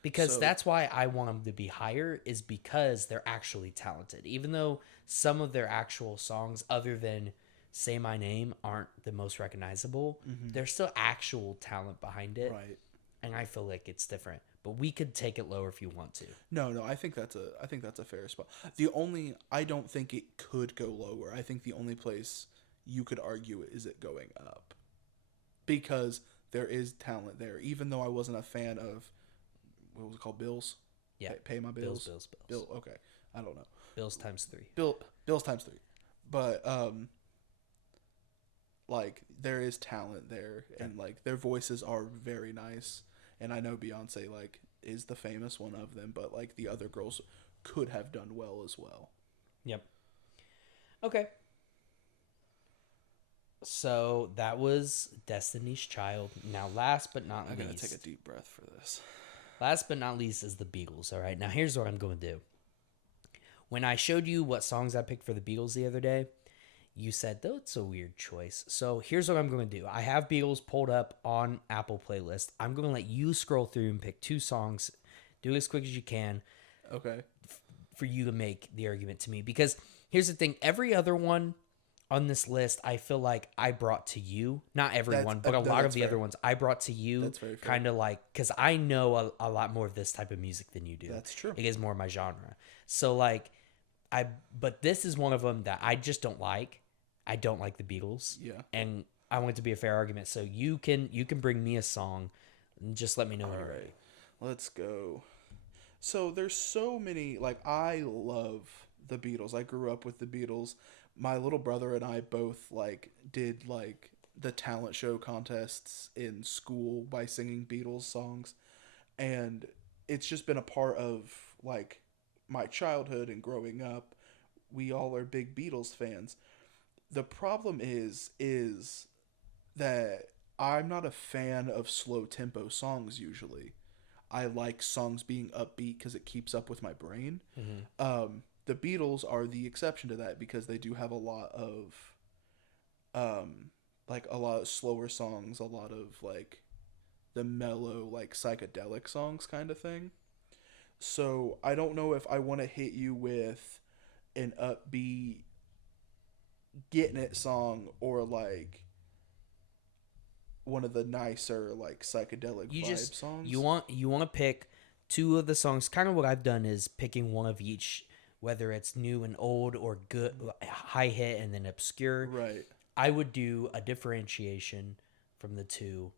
Because that's why I want them to be higher, is because they're actually talented. Even though some of their actual songs, other than Say My Name, aren't the most recognizable, there's still actual talent behind it. Right. And I feel like it's different. But we could take it lower if you want to. No, I think that's a fair spot. I don't think it could go lower. I think the only place you could argue it is it going up. Because there is talent there. Even though I wasn't a fan of, what was it called? Bills? Yeah. Pay my bills. Bills. Okay. I don't know. Bills times 3. Bills times 3. But like there is talent there, and like their voices are very nice. And I know Beyonce like is the famous one of them, but like the other girls could have done well as well. Yep. Okay. So that was Destiny's Child. Now, last but not least, I gotta take a deep breath for this. Last but not least is the Beatles, all right? Now, here's what I'm going to do. When I showed you what songs I picked for the Beatles the other day, you said, that's a weird choice. So here's what I'm going to do. I have Beatles pulled up on Apple Playlist. I'm going to let you scroll through and pick 2 songs. Do it as quick as you can. Okay. For you to make the argument to me. Because here's the thing. Every other one on this list, I feel like I brought to you. Not everyone, but a lot of the other ones I brought to you. That's very fair. Kind of like, because I know a lot more of this type of music than you do. That's true. It is more my genre. So like, but this is one of them that I just don't like. I don't like the Beatles. Yeah. And I want it to be a fair argument. So you can bring me a song and just let me know when you're ready. Let's go. So there's so many, like, I love the Beatles. I grew up with the Beatles. My little brother and I both like did like the talent show contests in school by singing Beatles songs, and it's just been a part of like my childhood and growing up. We all are big Beatles fans. The problem is that I'm not a fan of slow tempo songs usually. I like songs being upbeat because it keeps up with my brain. The Beatles are the exception to that because they do have a lot of like a lot of slower songs, a lot of like the mellow like psychedelic songs kind of thing. So I don't know if I want to hit you with an upbeat getting it song or like one of the nicer like psychedelic You vibe just songs. you want to pick two of the songs. Kind of what I've done is picking one of each, whether it's new and old or good, high hit and then obscure. Right. I would do a differentiation from the two,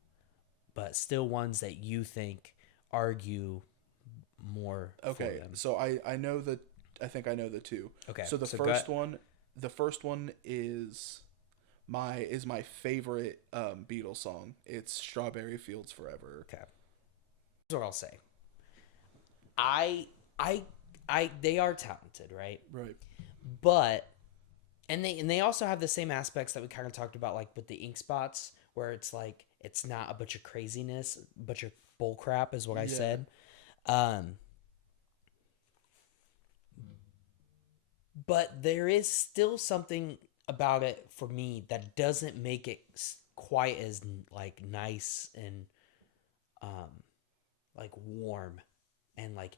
but still ones that you think argue more for Okay. them. So I know that I think I know the two. Okay. So the first one is my favorite Beatles song. It's Strawberry Fields Forever. Okay. Here's what I'll say. I they are talented, right? Right. But they also have the same aspects that we kind of talked about, like with the ink spots, where it's like it's not a bunch of craziness, a bunch of bull crap, is what I said. But there is still something about it for me that doesn't make it quite as like nice and like warm and like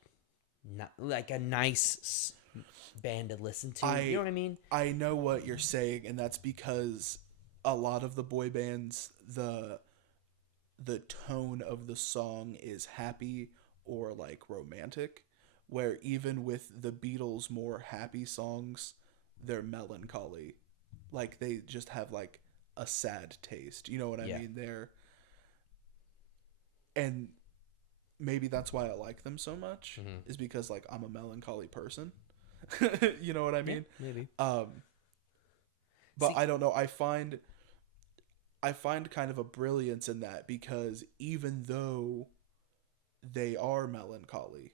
not like a nice band to listen to. You know what I mean? I know what you're saying, and that's because a lot of the boy bands, the tone of the song is happy or like romantic, where even with the Beatles' more happy songs, they're melancholy. Like they just have like a sad taste. You know what I mean? And maybe that's why I like them so much, is because like I'm a melancholy person. You know what I mean? Yeah, maybe. But I don't know. I find kind of a brilliance in that, because even though they are melancholy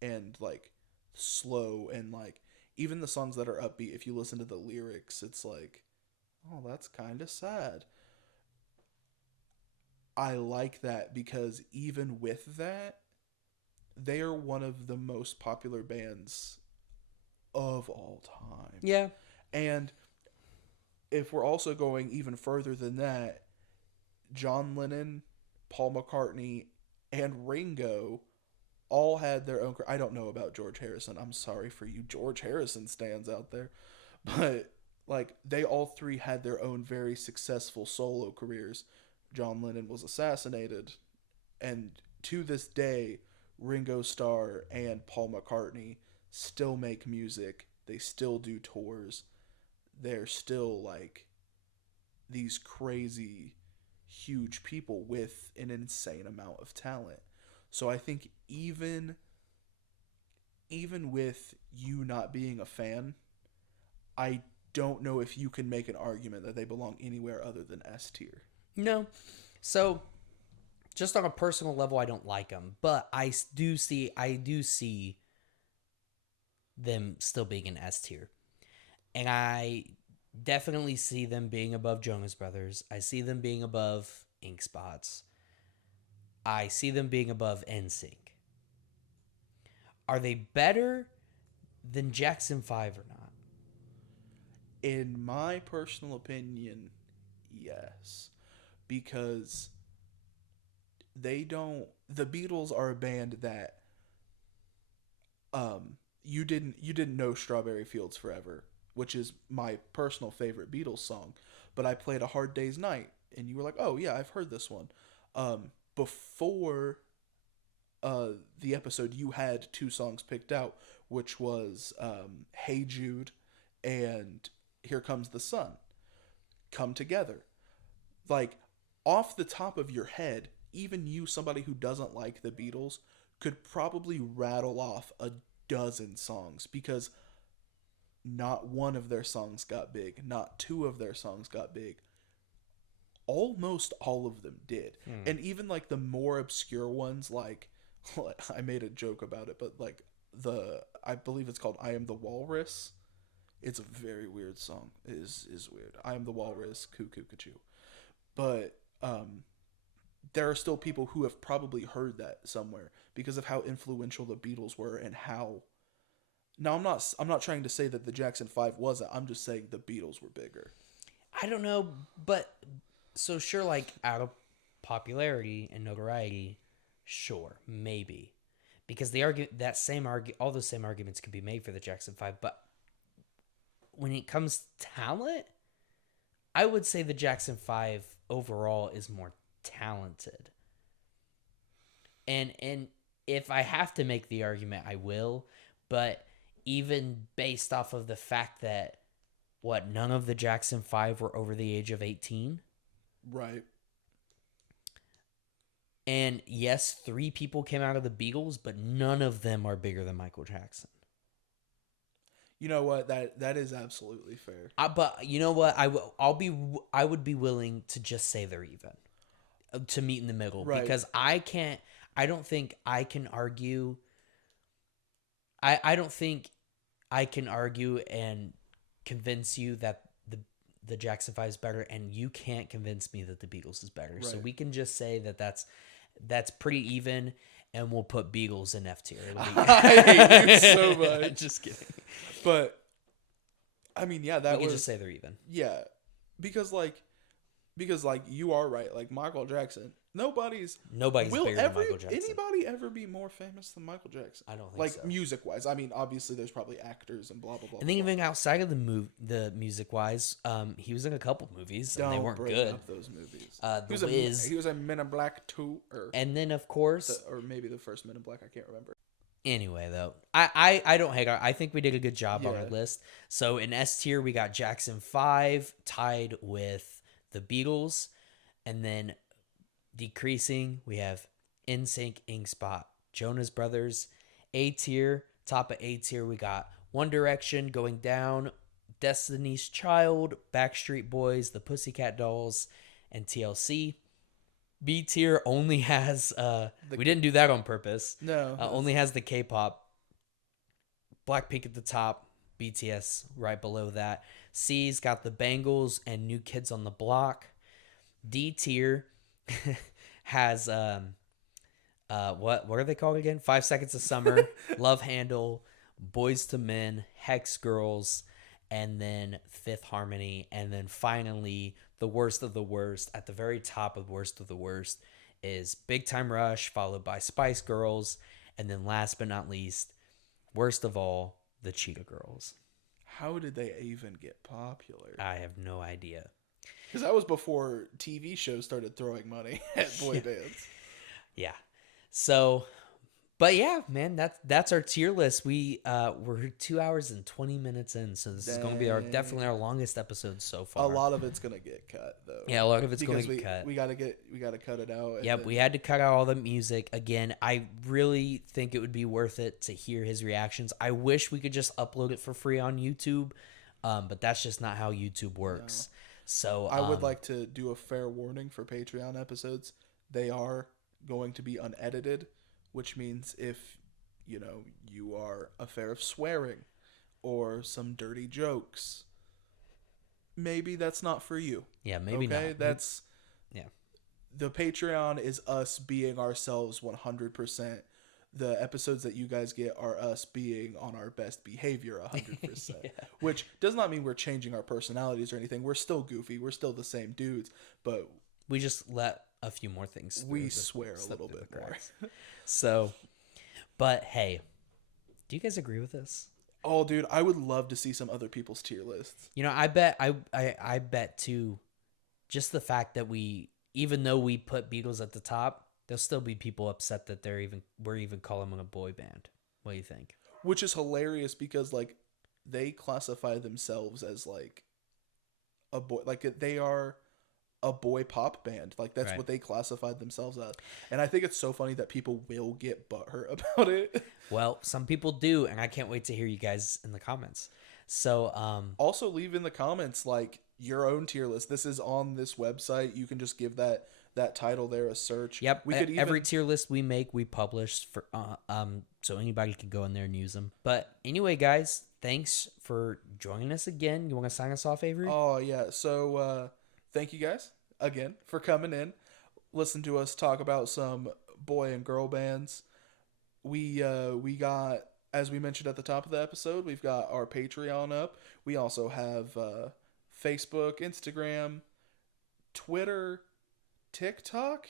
and like slow, and like even the songs that are upbeat, if you listen to the lyrics, it's like, oh, that's kind of sad. I like that because even with that, they are one of the most popular bands of all time. Yeah. And if we're also going even further than that, John Lennon, Paul McCartney, and Ringo all had their own. I don't know about George Harrison. I'm sorry for you George Harrison stands out there. But like they all three had their own very successful solo careers. John Lennon was assassinated, and to this day, Ringo Starr and Paul McCartney still make music. They still do tours. They're still like these crazy, huge people with an insane amount of talent. So I think even with you not being a fan, I don't know if you can make an argument that they belong anywhere other than S tier. No. So, just on a personal level, I don't like them, but I do see them still being an S tier. And I definitely see them being above Jonas Brothers. I see them being above Ink Spots. I see them being above NSYNC. Are they better than Jackson 5 or not? In my personal opinion, yes. Because the Beatles are a band that you didn't know Strawberry Fields Forever, which is my personal favorite Beatles song, but I played A Hard Day's Night and you were like, "Oh yeah, I've heard this one." Before the episode, you had two songs picked out, which was Hey Jude and Here Comes the Sun. Come together. Like, off the top of your head, even you, somebody who doesn't like the Beatles, could probably rattle off a dozen songs, because not one of their songs got big, not two of their songs got big. Almost all of them did. And even like the more obscure ones, like I made a joke about it, but like I believe it's called I Am the Walrus. It's a very weird song. It is weird. I Am the Walrus, cuckoo, cuckoo. But there are still people who have probably heard that somewhere because of how influential the Beatles were, and how. Now I'm not trying to say that the Jackson 5 wasn't. I'm just saying the Beatles were bigger. I don't know, but so sure, like out of popularity and notoriety, sure, maybe, because all those same arguments can be made for the Jackson 5, but when it comes to talent, I would say the Jackson 5 overall is more talented. And if I have to make the argument, I will. But even based off of the fact that none of the Jackson 5 were over the age of 18. Right. And yes, 3 people came out of the Beatles, but none of them are bigger than Michael Jackson. You know what? That is absolutely fair. But you know what? I would be willing to just say they're even, to meet in the middle, Right. because I don't think I can argue. I don't think I can argue and convince you that the Jackson 5 is better, and you can't convince me that the Beatles is better. Right. So we can just say that that's pretty even, and we'll put Beatles in F tier. I hate you so much. Just kidding. But I mean, yeah, we can just say they're even. Yeah, because you are right. Like Michael Jackson, nobody's bigger than Michael Jackson. Anybody ever be more famous than Michael Jackson? I don't think so. Like music wise, I mean, obviously there's probably actors and blah blah blah. And then even outside of the music wise, he was in a couple movies and they weren't bring good. Up those movies. The Wiz. He was in Men in Black 2, and then of course, or maybe the first Men in Black. I can't remember. Anyway, though, I don't hate I think we did a good job on our list. So in S tier, we got Jackson 5 tied with the Beatles, and then decreasing, we have NSYNC, Ink Spot, Jonas Brothers. A tier, top of A tier, we got One Direction. Going down, Destiny's Child, Backstreet Boys, the Pussycat Dolls, and TLC. B tier only has we didn't do that on purpose. No. Only has the K-pop. Blackpink at the top, BTS right below that. C's got the Bangles and New Kids on the Block. D tier has what are they called again? 5 Seconds of Summer, Love Handle, Boys to Men, Hex Girls, and then Fifth Harmony, and then finally the worst of the worst, at the very top of worst of the worst, is Big Time Rush, followed by Spice Girls, and then last but not least, worst of all, the Cheetah Girls. How did they even get popular? I have no idea. Because that was before TV shows started throwing money at boy bands. Yeah. So, but yeah, man, that's our tier list. We're 2 hours and 20 minutes in, so this is going to be definitely our longest episode so far. A lot of it's going to get cut though. Yeah, a lot of it's going to get cut. We got to cut it out. Yep, we had to cut out all the music. Again, I really think it would be worth it to hear his reactions. I wish we could just upload it for free on YouTube, but that's just not how YouTube works. No. So I would like to do a fair warning for Patreon episodes. They are going to be unedited, which means if, you are a fair of swearing or some dirty jokes, maybe that's not for you. Yeah, maybe not. That's... Yeah. The Patreon is us being ourselves 100%. The episodes that you guys get are us being on our best behavior 100%. Yeah. Which does not mean we're changing our personalities or anything. We're still goofy. We're still the same dudes. But we just let a few more things through. We swear a little bit more. So, but hey, do you guys agree with this? Oh, dude, I would love to see some other people's tier lists. I bet I bet too, just the fact that even though we put Beatles at the top, there'll still be people upset that we're even calling them a boy band. What do you think? Which is hilarious because they classify themselves as a boy, they are a boy pop band. That's right. What they classified themselves as. And I think it's so funny that people will get butthurt about it. Well, some people do, and I can't wait to hear you guys in the comments. So also leave in the comments your own tier list. This is on this website. You can just give that title there a search. Yep. Every tier list we make, we publish for so anybody can go in there and use them. But anyway, guys, thanks for joining us again. You want to sign us off, Avery? Oh yeah. So thank you guys again for coming in. Listen to us talk about some boy and girl bands. We got, as we mentioned at the top of the episode, we've got our Patreon up. We also have Facebook, Instagram, Twitter, TikTok.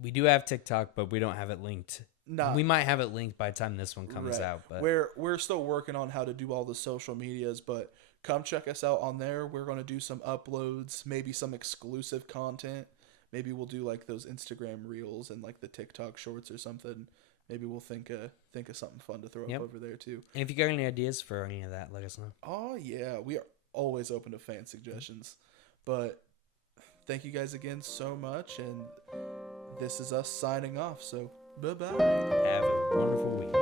We do have TikTok, but we don't have it linked not We might have it linked by the time this one comes right. out, but We're still working on how to do all the social medias, but come check us out on there. We're gonna do some uploads, maybe some exclusive content. Maybe we'll do like those Instagram reels and like the TikTok shorts or something. Maybe we'll think of something fun to throw Yep. up over there too. and if you got any ideas for any of that, let us know. Oh yeah, we are always open to fan suggestions. But thank you guys again so much, and this is us signing off. So bye bye. Have a wonderful week.